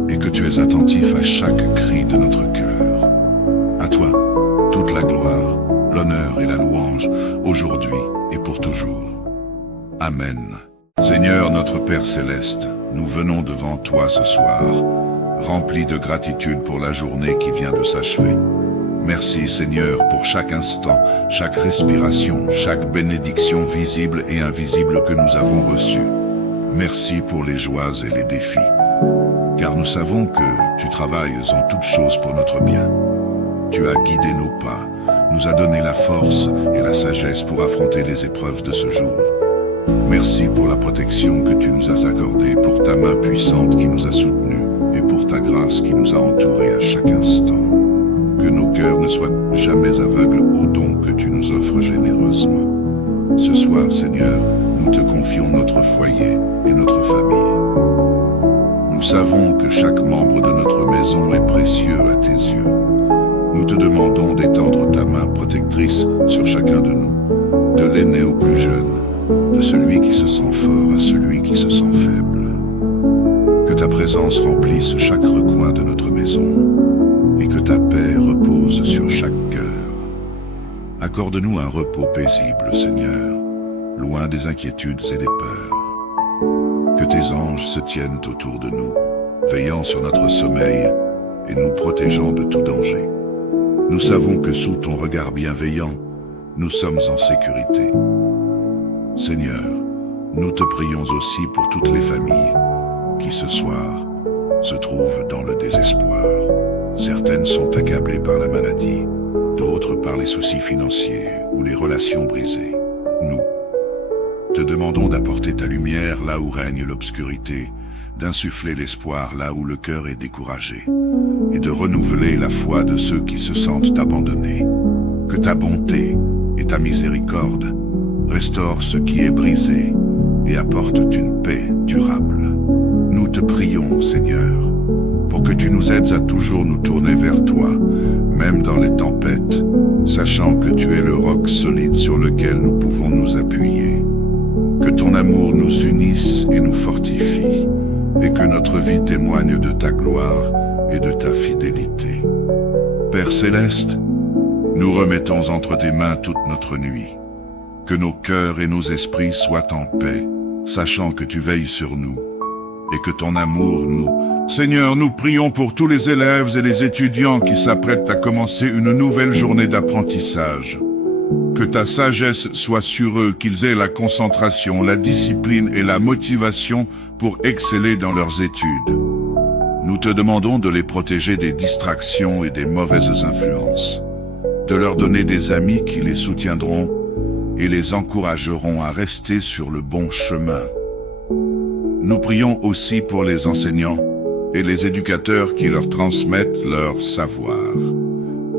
et que tu es attentif à chaque cri de notre cœur. À toi, toute la gloire, l'honneur et la louange, aujourd'hui et pour toujours. Amen. Seigneur notre Père céleste, nous venons devant toi ce soir, remplis de gratitude pour la journée qui vient de s'achever. Merci Seigneur pour chaque instant, chaque respiration, chaque bénédiction visible et invisible que nous avons reçue. Merci pour les joies et les défis, car nous savons que tu travailles en toutes choses pour notre bien. Tu as guidé nos pas, nous as donné la force et la sagesse pour affronter les épreuves de ce jour. Merci pour la protection que tu nous as accordée, pour ta main puissante qui nous a soutenus et pour ta grâce qui nous a entourés à chaque instant. Que nos cœurs ne soient jamais aveugles aux dons que tu nous offres généreusement. Ce soir, Seigneur, nous te confions notre foyer et notre famille. Nous savons que chaque membre de notre maison est précieux à tes yeux. Nous te demandons d'étendre ta main protectrice sur chacun de nous, de l'aîné au plus jeune, de celui qui se sent fort à celui qui se sent faible. Que ta présence remplisse chaque recoin de notre maison et que ta paix repose sur chaque cœur. Accorde-nous un repos paisible, Seigneur, loin des inquiétudes et des peurs. Que tes anges se tiennent autour de nous, veillant sur notre sommeil et nous protégeant de tout danger. Nous savons que sous ton regard bienveillant, nous sommes en sécurité. Seigneur, nous te prions aussi pour toutes les familles qui ce soir se trouvent dans le désespoir. Certaines sont accablées par la maladie, d'autres par les soucis financiers ou les relations brisées. Nous te demandons d'apporter ta lumière là où règne l'obscurité, d'insuffler l'espoir là où le cœur est découragé, et de renouveler la foi de ceux qui se sentent abandonnés. Que ta bonté et ta miséricorde restaurent ce qui est brisé et apportent une paix durable. Nous te prions, Seigneur, pour que tu nous aides à toujours nous tourner vers toi, même dans les tempêtes, sachant que tu es le roc solide sur lequel nous pouvons nous appuyer. Que ton amour nous unisse et nous fortifie, et que notre vie témoigne de ta gloire et de ta fidélité. Père céleste, nous remettons entre tes mains toute notre nuit. Que nos cœurs et nos esprits soient en paix, sachant que tu veilles sur nous, et que ton amour nous... Seigneur, nous prions pour tous les élèves et les étudiants qui s'apprêtent à commencer une nouvelle journée d'apprentissage. Que ta sagesse soit sur eux, qu'ils aient la concentration, la discipline et la motivation pour exceller dans leurs études. Nous te demandons de les protéger des distractions et des mauvaises influences, de leur donner des amis qui les soutiendront et les encourageront à rester sur le bon chemin. Nous prions aussi pour les enseignants et les éducateurs qui leur transmettent leur savoir.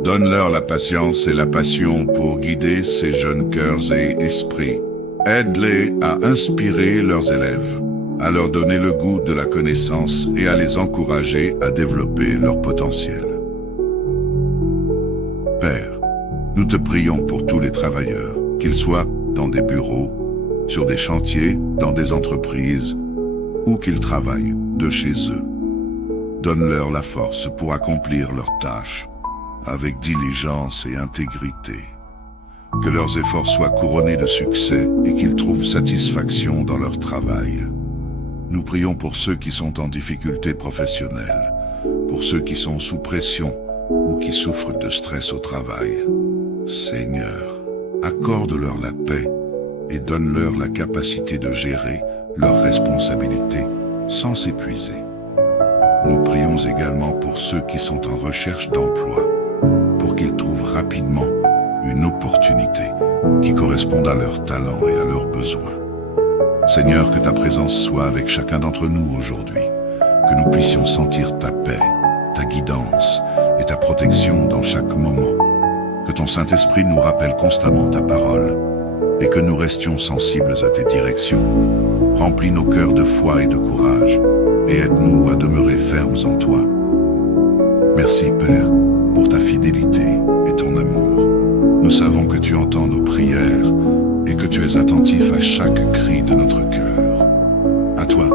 Donne-leur la patience et la passion pour guider ces jeunes cœurs et esprits. Aide-les à inspirer leurs élèves, à leur donner le goût de la connaissance et à les encourager à développer leur potentiel. Père, nous te prions pour tous les travailleurs, qu'ils soient dans des bureaux, sur des chantiers, dans des entreprises, ou qu'ils travaillent de chez eux. Donne-leur la force pour accomplir leurs tâches, avec diligence et intégrité. Que leurs efforts soient couronnés de succès et qu'ils trouvent satisfaction dans leur travail. Nous prions pour ceux qui sont en difficulté professionnelle, pour ceux qui sont sous pression ou qui souffrent de stress au travail. Seigneur, accorde-leur la paix et donne-leur la capacité de gérer leurs responsabilités sans s'épuiser. Nous prions également pour ceux qui sont en recherche d'emploi, pour qu'ils trouvent rapidement une opportunité qui corresponde à leurs talents et à leurs besoins. Seigneur, que ta présence soit avec chacun d'entre nous aujourd'hui, que nous puissions sentir ta paix, ta guidance et ta protection dans chaque moment, que ton Saint-Esprit nous rappelle constamment ta parole et que nous restions sensibles à tes directions. Remplis nos cœurs de foi et de courage et aide-nous à demeurer fermes en toi. Merci, Père, pour ta fidélité et ton amour. Nous savons que tu entends nos prières et que tu es attentif à chaque cri de notre cœur. À toi,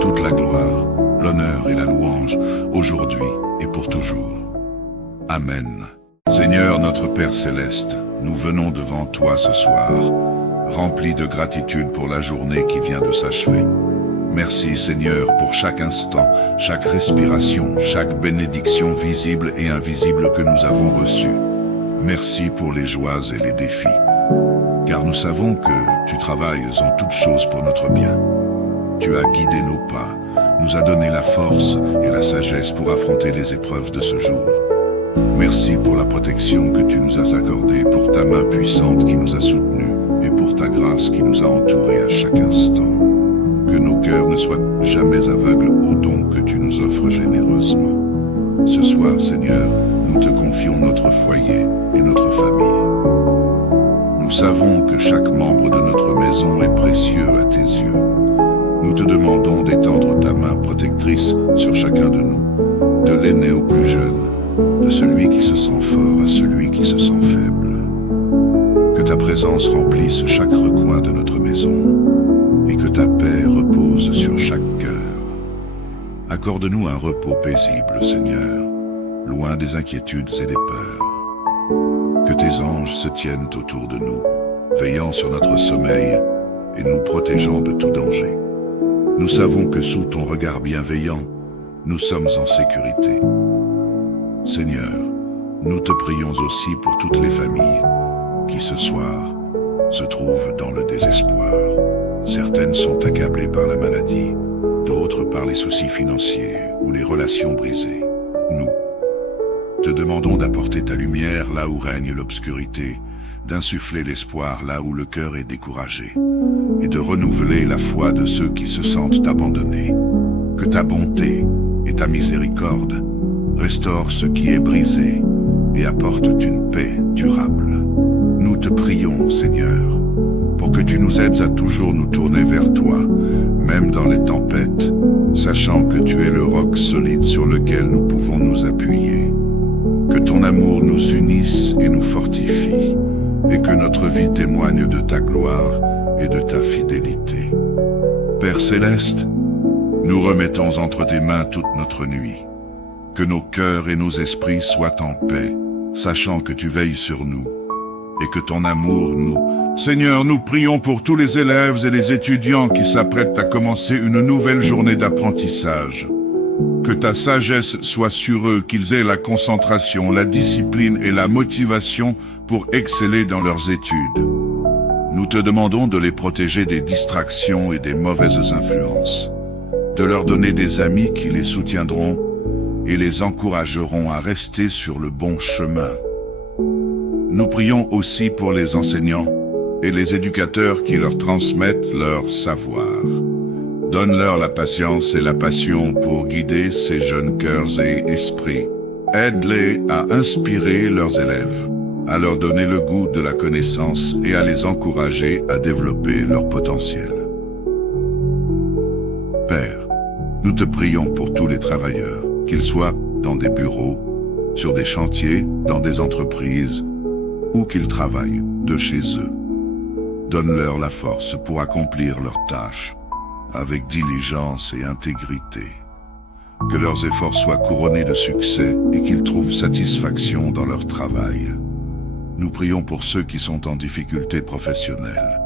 toute la gloire, l'honneur et la louange, aujourd'hui et pour toujours. Amen. Seigneur notre Père céleste, nous venons devant toi ce soir, remplis de gratitude pour la journée qui vient de s'achever. Merci Seigneur pour chaque instant, chaque respiration, chaque bénédiction visible et invisible que nous avons reçue. Merci pour les joies et les défis, car nous savons que tu travailles en toutes choses pour notre bien. Tu as guidé nos pas, nous as donné la force et la sagesse pour affronter les épreuves de ce jour. Merci pour la protection que tu nous as accordée, pour ta main puissante qui nous a soutenus et pour ta grâce qui nous a entourés à chaque instant. Que nos cœurs ne soient jamais aveugles aux dons que tu nous offres généreusement. Ce soir, Seigneur, nous te confions notre foyer et notre famille. Nous savons que chaque membre de notre maison est précieux à tes yeux. Nous te demandons d'étendre ta main protectrice sur chacun de nous, de l'aîné au plus jeune, de celui qui se sent fort à celui qui se sent faible. Que ta présence remplisse chaque recoin de notre maison et que ta paix repose sur chaque cœur. Accorde-nous un repos paisible, Seigneur, loin des inquiétudes et des peurs. Que tes anges se tiennent autour de nous, veillant sur notre sommeil et nous protégeant de tout danger. Nous savons que sous ton regard bienveillant, nous sommes en sécurité. Seigneur, nous te prions aussi pour toutes les familles qui ce soir se trouvent dans le désespoir. Certaines sont accablées par la maladie, d'autres par les soucis financiers ou les relations brisées. Nous te demandons d'apporter ta lumière là où règne l'obscurité, d'insuffler l'espoir là où le cœur est découragé, et de renouveler la foi de ceux qui se sentent abandonnés. Que ta bonté et ta miséricorde restaurent ce qui est brisé et apportent une paix durable. Nous te prions, Seigneur, pour que tu nous aides à toujours nous tourner vers toi, même dans les tempêtes, sachant que tu es le roc solide sur lequel nous pouvons nous appuyer. Que ton amour nous unisse et nous fortifie, et que notre vie témoigne de ta gloire et de ta fidélité. Père céleste, nous remettons entre tes mains toute notre nuit. Que nos cœurs et nos esprits soient en paix, sachant que tu veilles sur nous, et que ton amour nous... Seigneur, nous prions pour tous les élèves et les étudiants qui s'apprêtent à commencer une nouvelle journée d'apprentissage. Que ta sagesse soit sur eux, qu'ils aient la concentration, la discipline et la motivation pour exceller dans leurs études. Nous te demandons de les protéger des distractions et des mauvaises influences, de leur donner des amis qui les soutiendront et les encourageront à rester sur le bon chemin. Nous prions aussi pour les enseignants et les éducateurs qui leur transmettent leur savoir. Donne-leur la patience et la passion pour guider ces jeunes cœurs et esprits. Aide-les à inspirer leurs élèves, à leur donner le goût de la connaissance et à les encourager à développer leur potentiel. Père, nous te prions pour tous les travailleurs, qu'ils soient dans des bureaux, sur des chantiers, dans des entreprises, ou qu'ils travaillent de chez eux. Donne-leur la force pour accomplir leurs tâches, avec diligence et intégrité. Que leurs efforts soient couronnés de succès et qu'ils trouvent satisfaction dans leur travail. Nous prions pour ceux qui sont en difficulté professionnelle,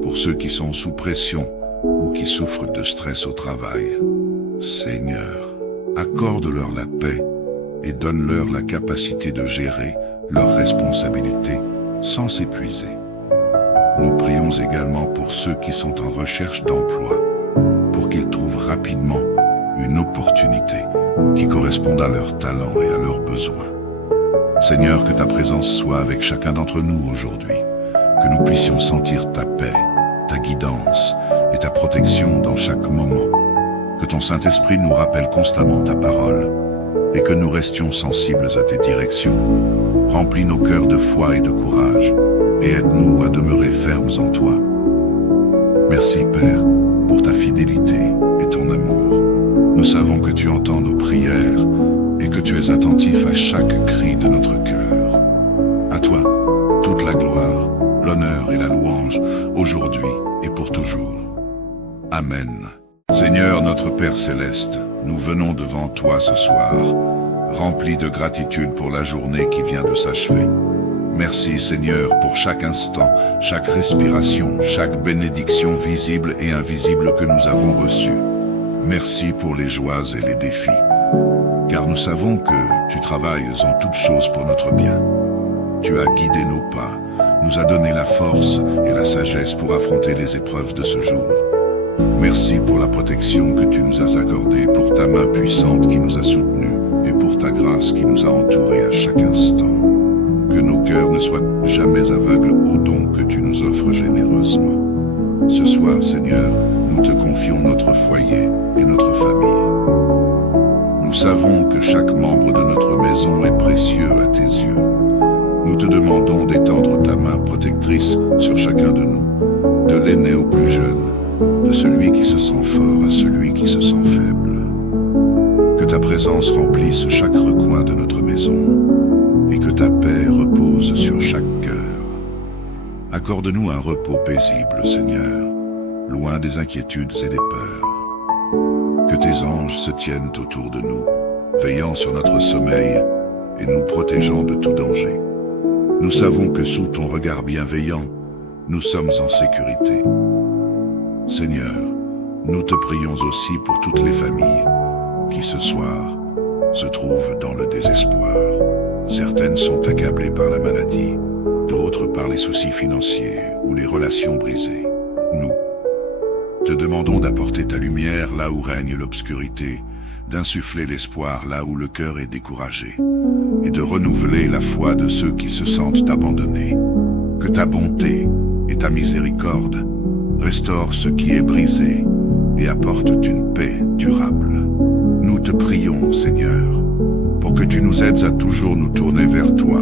pour ceux qui sont sous pression ou qui souffrent de stress au travail. Seigneur, accorde-leur la paix et donne-leur la capacité de gérer leurs responsabilités sans s'épuiser. Nous prions également pour ceux qui sont en recherche d'emploi, pour qu'ils trouvent rapidement une opportunité qui corresponde à leurs talents et à leurs besoins. Seigneur, que ta présence soit avec chacun d'entre nous aujourd'hui, que nous puissions sentir ta paix, ta guidance et ta protection dans chaque moment, que ton Saint-Esprit nous rappelle constamment ta parole et que nous restions sensibles à tes directions. Remplis nos cœurs de foi et de courage et aide-nous à demeurer fermes en toi. Merci Père pour ta fidélité et ton amour. Nous savons que tu entends nos prières et que tu es attentif à chaque cri de notre cœur. À toi, toute la gloire, l'honneur et la louange, aujourd'hui et pour toujours. Amen. Seigneur notre Père céleste, nous venons devant toi ce soir, remplis de gratitude pour la journée qui vient de s'achever. Merci Seigneur pour chaque instant, chaque respiration, chaque bénédiction visible et invisible que nous avons reçue. Merci pour les joies et les défis, car nous savons que tu travailles en toutes choses pour notre bien. Tu as guidé nos pas, nous as donné la force et la sagesse pour affronter les épreuves de ce jour. Merci pour la protection que tu nous as accordée, pour ta main puissante qui nous a soutenus et pour ta grâce qui nous a entourés à chaque instant. Que nos cœurs ne soient jamais aveugles aux dons que tu nous offres généreusement. Ce soir, Seigneur, nous te confions notre foyer et notre famille. Nous savons que chaque membre de notre maison est précieux à tes yeux. Nous Nous te demandons d'étendre ta main protectrice sur chacun de nous, de l'aîné au plus jeune, de celui qui se sent fort à celui qui se sent faible. Que ta présence remplisse chaque recoin de notre maison et que ta paix repose sur chaque cœur. Accorde-nous un repos paisible, Seigneur, loin des inquiétudes et des peurs. Que tes anges se tiennent autour de nous, veillant sur notre sommeil et nous protégeant de tout danger. Nous savons que sous ton regard bienveillant, nous sommes en sécurité. Seigneur, nous te prions aussi pour toutes les familles qui ce soir se trouvent dans le désespoir. Certaines sont accablées par la maladie, d'autres par les soucis financiers ou les relations brisées. Nous te demandons d'apporter ta lumière là où règne l'obscurité, d'insuffler l'espoir là où le cœur est découragé, et de renouveler la foi de ceux qui se sentent abandonnés. Que ta bonté et ta miséricorde restaurent ce qui est brisé et apportent une paix durable. Nous te prions, Seigneur, pour que tu nous aides à toujours nous tourner vers toi,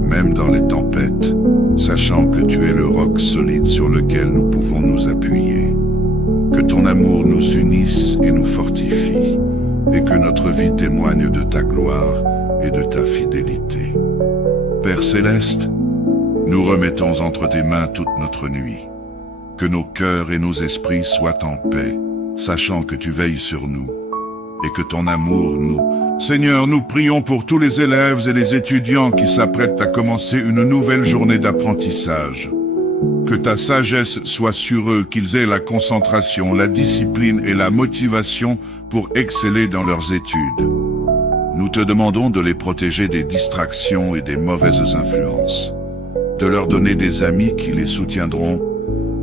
même dans les tempêtes, sachant que tu es le roc solide sur lequel nous pouvons nous appuyer. Que ton amour nous unisse et nous fortifie, et que notre vie témoigne de ta gloire et de ta fidélité. Père céleste, nous remettons entre tes mains toute notre nuit. Que nos cœurs et nos esprits soient en paix, sachant que tu veilles sur nous, et que ton amour nous... Seigneur, nous prions pour tous les élèves et les étudiants qui s'apprêtent à commencer une nouvelle journée d'apprentissage. Que ta sagesse soit sur eux, qu'ils aient la concentration, la discipline et la motivation pour exceller dans leurs études. Nous te demandons de les protéger des distractions et des mauvaises influences, de leur donner des amis qui les soutiendront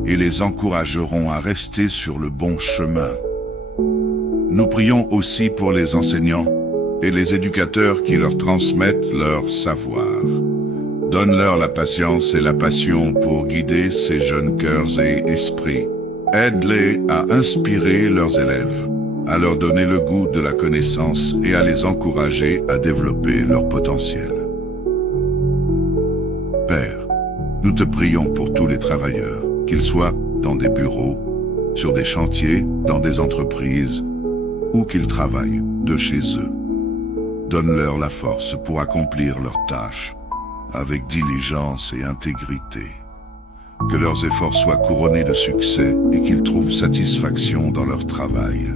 et les encourageront à rester sur le bon chemin. Nous prions aussi pour les enseignants et les éducateurs qui leur transmettent leur savoir. Donne-leur la patience et la passion pour guider ces jeunes cœurs et esprits. Aide-les à inspirer leurs élèves, à leur donner le goût de la connaissance et à les encourager à développer leur potentiel. Père, nous te prions pour tous les travailleurs, qu'ils soient dans des bureaux, sur des chantiers, dans des entreprises, ou qu'ils travaillent de chez eux. Donne-leur la force pour accomplir leurs tâches, avec diligence et intégrité. Que leurs efforts soient couronnés de succès et qu'ils trouvent satisfaction dans leur travail.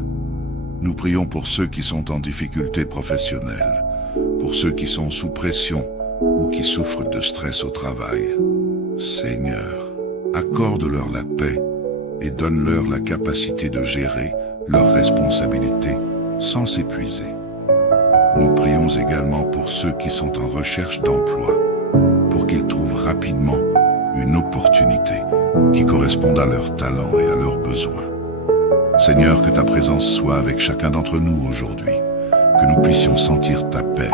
Nous prions pour ceux qui sont en difficulté professionnelle, pour ceux qui sont sous pression ou qui souffrent de stress au travail. Seigneur, accorde-leur la paix et donne-leur la capacité de gérer leurs responsabilités sans s'épuiser. Nous prions également pour ceux qui sont en recherche d'emploi, pour qu'ils trouvent rapidement une opportunité qui corresponde à leurs talents et à leurs besoins. Seigneur, que ta présence soit avec chacun d'entre nous aujourd'hui, que nous puissions sentir ta paix,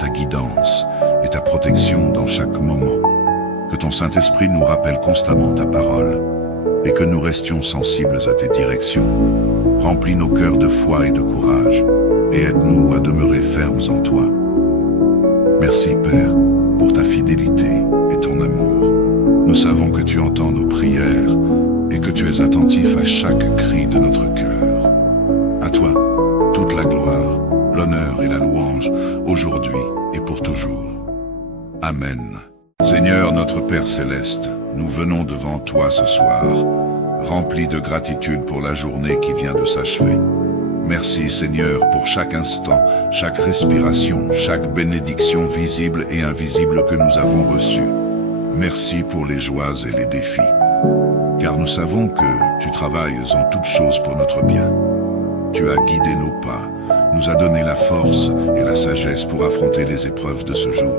ta guidance et ta protection dans chaque moment, que ton Saint-Esprit nous rappelle constamment ta parole et que nous restions sensibles à tes directions. Remplis nos cœurs de foi et de courage et aide-nous à demeurer fermes en toi. Merci Père pour ta fidélité et ton amour. Nous savons que tu entends nos prières et que tu es attentif à chaque cri de notre cœur. À toi, toute la gloire, l'honneur et la louange, aujourd'hui et pour toujours. Amen. Seigneur notre Père céleste, nous venons devant toi ce soir, remplis de gratitude pour la journée qui vient de s'achever. Merci Seigneur pour chaque instant, chaque respiration, chaque bénédiction visible et invisible que nous avons reçue. Merci pour les joies et les défis, car nous savons que tu travailles en toutes choses pour notre bien. Tu as guidé nos pas, nous as donné la force et la sagesse pour affronter les épreuves de ce jour.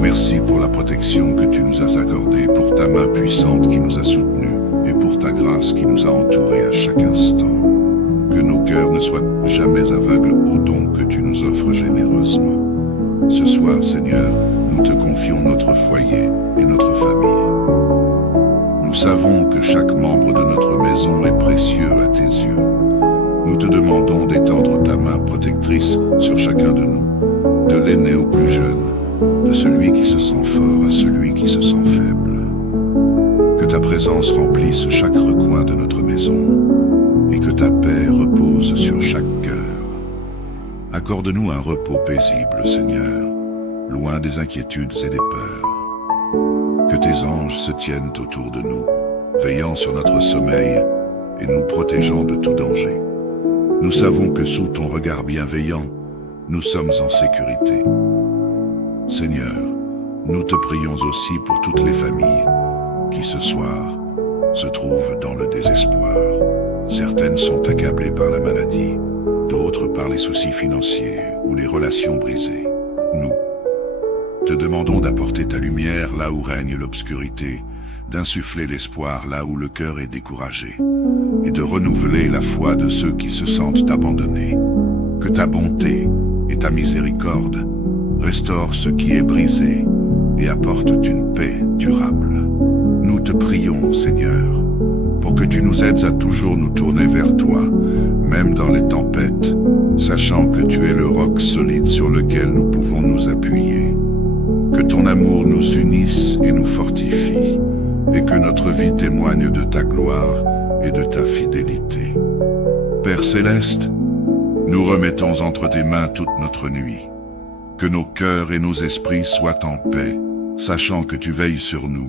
Merci pour la protection que tu nous as accordée, pour ta main puissante qui nous a soutenus et pour ta grâce qui nous a entourés à chaque instant. Que nos cœurs ne soient jamais aveugles aux dons que tu nous offres généreusement. Ce soir, Seigneur, nous te confions notre foyer et notre famille. Nous savons que chaque membre de notre maison est précieux à tes yeux. Nous te demandons d'étendre ta main protectrice sur chacun de nous, de l'aîné au plus jeune, de celui qui se sent fort à celui qui se sent faible. Que ta présence remplisse chaque recoin de notre maison, et que ta paix repose sur chaque cœur. Accorde-nous un repos paisible, Seigneur, loin des inquiétudes et des peurs. Que tes anges se tiennent autour de nous, veillant sur notre sommeil et nous protégeant de tout danger. Nous savons que sous ton regard bienveillant, nous sommes en sécurité. Seigneur, nous te prions aussi pour toutes les familles qui ce soir se trouvent dans le désespoir. Certaines sont accablées par la maladie, d'autres par les soucis financiers ou les relations brisées. Nous te demandons d'apporter ta lumière là où règne l'obscurité, d'insuffler l'espoir là où le cœur est découragé, et de renouveler la foi de ceux qui se sentent abandonnés. Que ta bonté et ta miséricorde restaurent ce qui est brisé et apportent une paix durable. Nous te prions, Seigneur, pour que tu nous aides à toujours nous tourner vers toi, même dans les tempêtes, sachant que tu es le roc solide sur lequel nous pouvons nous appuyer. Que ton amour nous unisse et nous fortifie, et que notre vie témoigne de ta gloire et de ta fidélité. Père céleste, nous remettons entre tes mains toute notre nuit. Que nos cœurs et nos esprits soient en paix, sachant que tu veilles sur nous,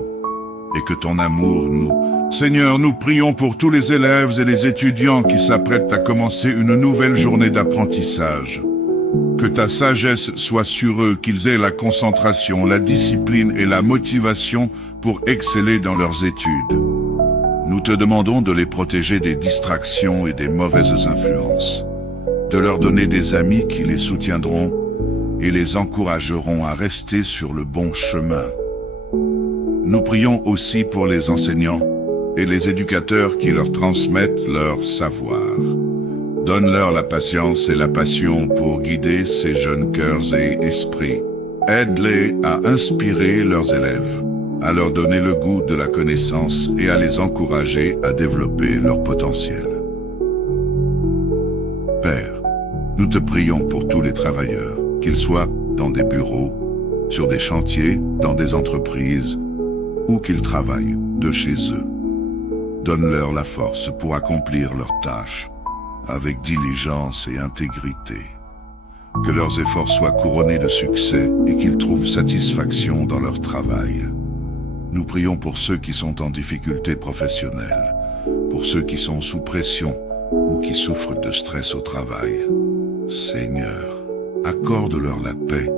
et que ton amour nous... Seigneur, nous prions pour tous les élèves et les étudiants qui s'apprêtent à commencer une nouvelle journée d'apprentissage. Que ta sagesse soit sur eux, qu'ils aient la concentration, la discipline et la motivation pour exceller dans leurs études. Nous te demandons de les protéger des distractions et des mauvaises influences, de leur donner des amis qui les soutiendront et les encourageront à rester sur le bon chemin. Nous prions aussi pour les enseignants et les éducateurs qui leur transmettent leur savoir. Donne-leur la patience et la passion pour guider ces jeunes cœurs et esprits. Aide-les à inspirer leurs élèves, à leur donner le goût de la connaissance et à les encourager à développer leur potentiel. Père, nous te prions pour tous les travailleurs, qu'ils soient dans des bureaux, sur des chantiers, dans des entreprises, ou qu'ils travaillent de chez eux. Donne-leur la force pour accomplir leurs tâches, avec diligence et intégrité. Que leurs efforts soient couronnés de succès et qu'ils trouvent satisfaction dans leur travail. Nous prions pour ceux qui sont en difficulté professionnelle, pour ceux qui sont sous pression ou qui souffrent de stress au travail. Seigneur, accorde-leur la paix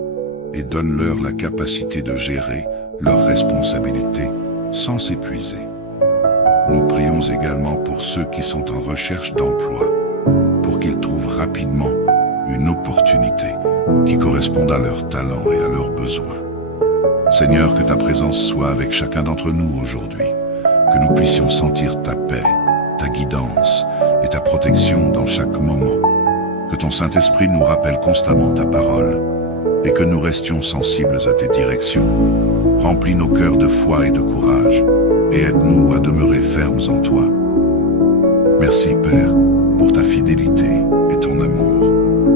et donne-leur la capacité de gérer leurs responsabilités sans s'épuiser. Nous prions également pour ceux qui sont en recherche d'emploi, pour qu'ils trouvent rapidement une opportunité qui corresponde à leurs talents et à leurs besoins. Seigneur, que ta présence soit avec chacun d'entre nous aujourd'hui, que nous puissions sentir ta paix, ta guidance et ta protection dans chaque moment, que ton Saint-Esprit nous rappelle constamment ta parole et que nous restions sensibles à tes directions. Remplis nos cœurs de foi et de courage et aide-nous à demeurer fermes en toi. Merci, Père, pour ta fidélité et ton amour.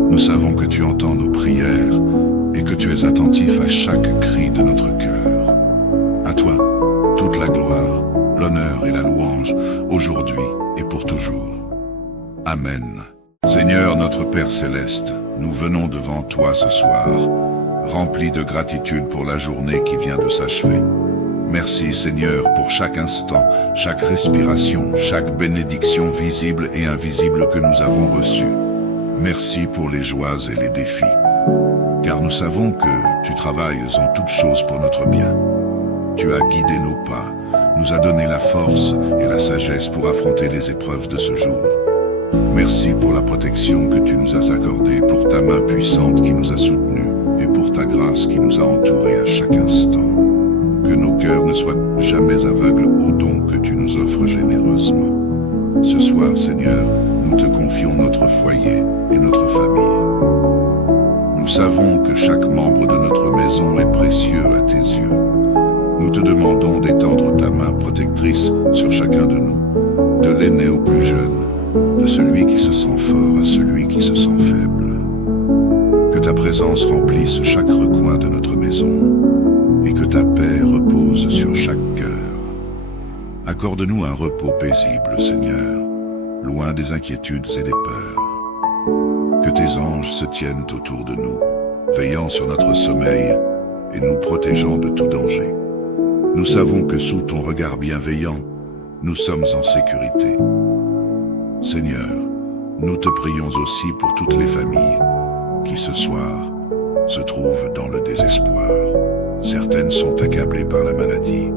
Nous savons que tu entends nos prières et que tu es attentif à chaque cri de notre cœur. À toi, toute la gloire, l'honneur et la louange, aujourd'hui et pour toujours. Amen. Seigneur notre Père céleste, nous venons devant toi ce soir, remplis de gratitude pour la journée qui vient de s'achever. Merci Seigneur pour chaque instant, chaque respiration, chaque bénédiction visible et invisible que nous avons reçue. Merci pour les joies et les défis, car nous savons que tu travailles en toutes choses pour notre bien. Tu as guidé nos pas, nous as donné la force et la sagesse pour affronter les épreuves de ce jour. Merci pour la protection que tu nous as accordée, pour ta main puissante qui nous a soutenus et pour ta grâce qui nous a entourés à chaque instant. Que nos cœurs ne soient jamais aveugles aux dons que tu nous offres généreusement. Ce soir, Seigneur, nous te confions notre foyer et notre famille. Nous savons que chaque membre de notre maison est précieux à tes yeux. Nous te demandons d'étendre ta main protectrice sur chacun de nous, de l'aîné au plus jeune, de celui qui se sent fort à celui qui se sent faible. Que ta présence remplisse chaque recoin de notre maison et que ta paix repose sur chaque cœur. Accorde-nous un repos paisible, Seigneur, loin des inquiétudes et des peurs. Que tes anges se tiennent autour de nous, veillant sur notre sommeil et nous protégeant de tout danger. Nous savons que sous ton regard bienveillant, nous sommes en sécurité. Seigneur, nous te prions aussi pour toutes les familles qui ce soir se trouvent dans le désespoir. Certaines sont accablées par la maladie,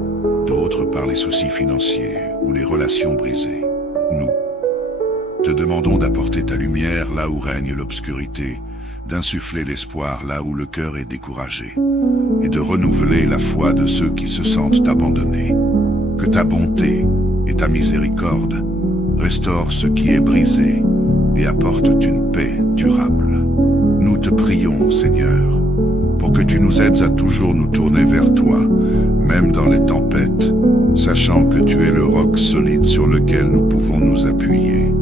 d'autres par les soucis financiers ou les relations brisées. Nous te demandons d'apporter ta lumière là où règne l'obscurité, d'insuffler l'espoir là où le cœur est découragé, et de renouveler la foi de ceux qui se sentent abandonnés. Que ta bonté et ta miséricorde restaurent ce qui est brisé et apportent une paix durable. Nous te prions, Seigneur, pour que tu nous aides à toujours nous tourner vers toi, même dans les tempêtes, sachant que tu es le roc solide sur lequel nous pouvons nous appuyer.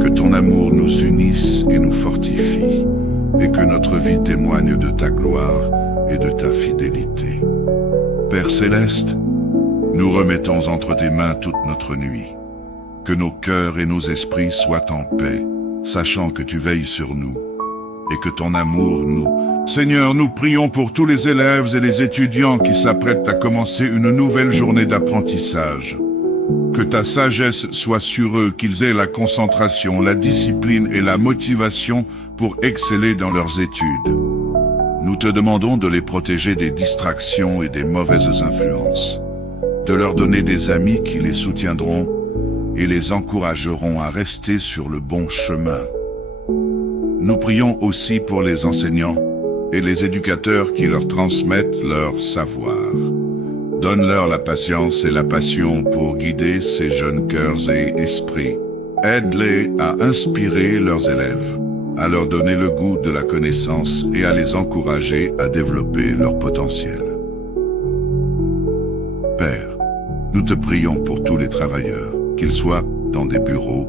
Que ton amour nous unisse et nous fortifie, et que notre vie témoigne de ta gloire et de ta fidélité. Père céleste, nous remettons entre tes mains toute notre nuit. Que nos cœurs et nos esprits soient en paix, sachant que tu veilles sur nous, et que ton amour nous... Seigneur, nous prions pour tous les élèves et les étudiants qui s'apprêtent à commencer une nouvelle journée d'apprentissage. Que ta sagesse soit sur eux, qu'ils aient la concentration, la discipline et la motivation pour exceller dans leurs études. Nous te demandons de les protéger des distractions et des mauvaises influences, de leur donner des amis qui les soutiendront et les encourageront à rester sur le bon chemin. Nous prions aussi pour les enseignants et les éducateurs qui leur transmettent leur savoir. Donne-leur la patience et la passion pour guider ces jeunes cœurs et esprits. Aide-les à inspirer leurs élèves, à leur donner le goût de la connaissance et à les encourager à développer leur potentiel. Père, nous te prions pour tous les travailleurs, qu'ils soient dans des bureaux,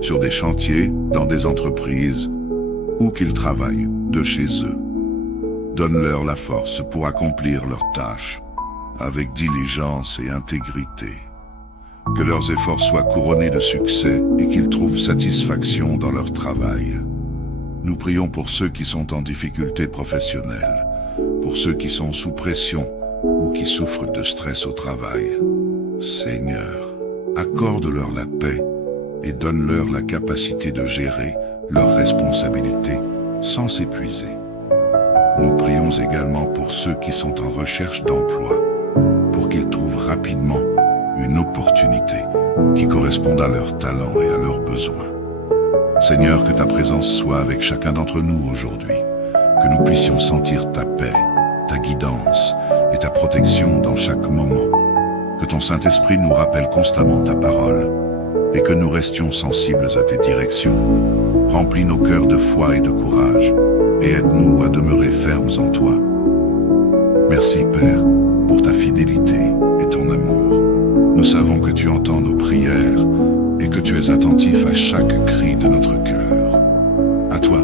sur des chantiers, dans des entreprises, ou qu'ils travaillent de chez eux. Donne-leur la force pour accomplir leurs tâches, avec diligence et intégrité. Que leurs efforts soient couronnés de succès et qu'ils trouvent satisfaction dans leur travail. Nous prions pour ceux qui sont en difficulté professionnelle, pour ceux qui sont sous pression ou qui souffrent de stress au travail. Seigneur, accorde-leur la paix et donne-leur la capacité de gérer leurs responsabilités sans s'épuiser. Nous prions également pour ceux qui sont en recherche d'emploi, pour qu'ils trouvent rapidement une opportunité qui corresponde à leurs talents et à leurs besoins. Seigneur, que ta présence soit avec chacun d'entre nous aujourd'hui, que nous puissions sentir ta paix, ta guidance et ta protection dans chaque moment, que ton Saint-Esprit nous rappelle constamment ta parole et que nous restions sensibles à tes directions. Remplis nos cœurs de foi et de courage et aide-nous à demeurer fermes en toi. Merci Père pour ta fidélité et ton amour. Nous savons que tu entends nos prières et que tu es attentif à chaque cri de notre cœur. À toi,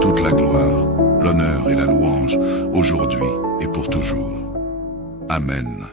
toute la gloire, l'honneur et la louange, aujourd'hui et pour toujours. Amen.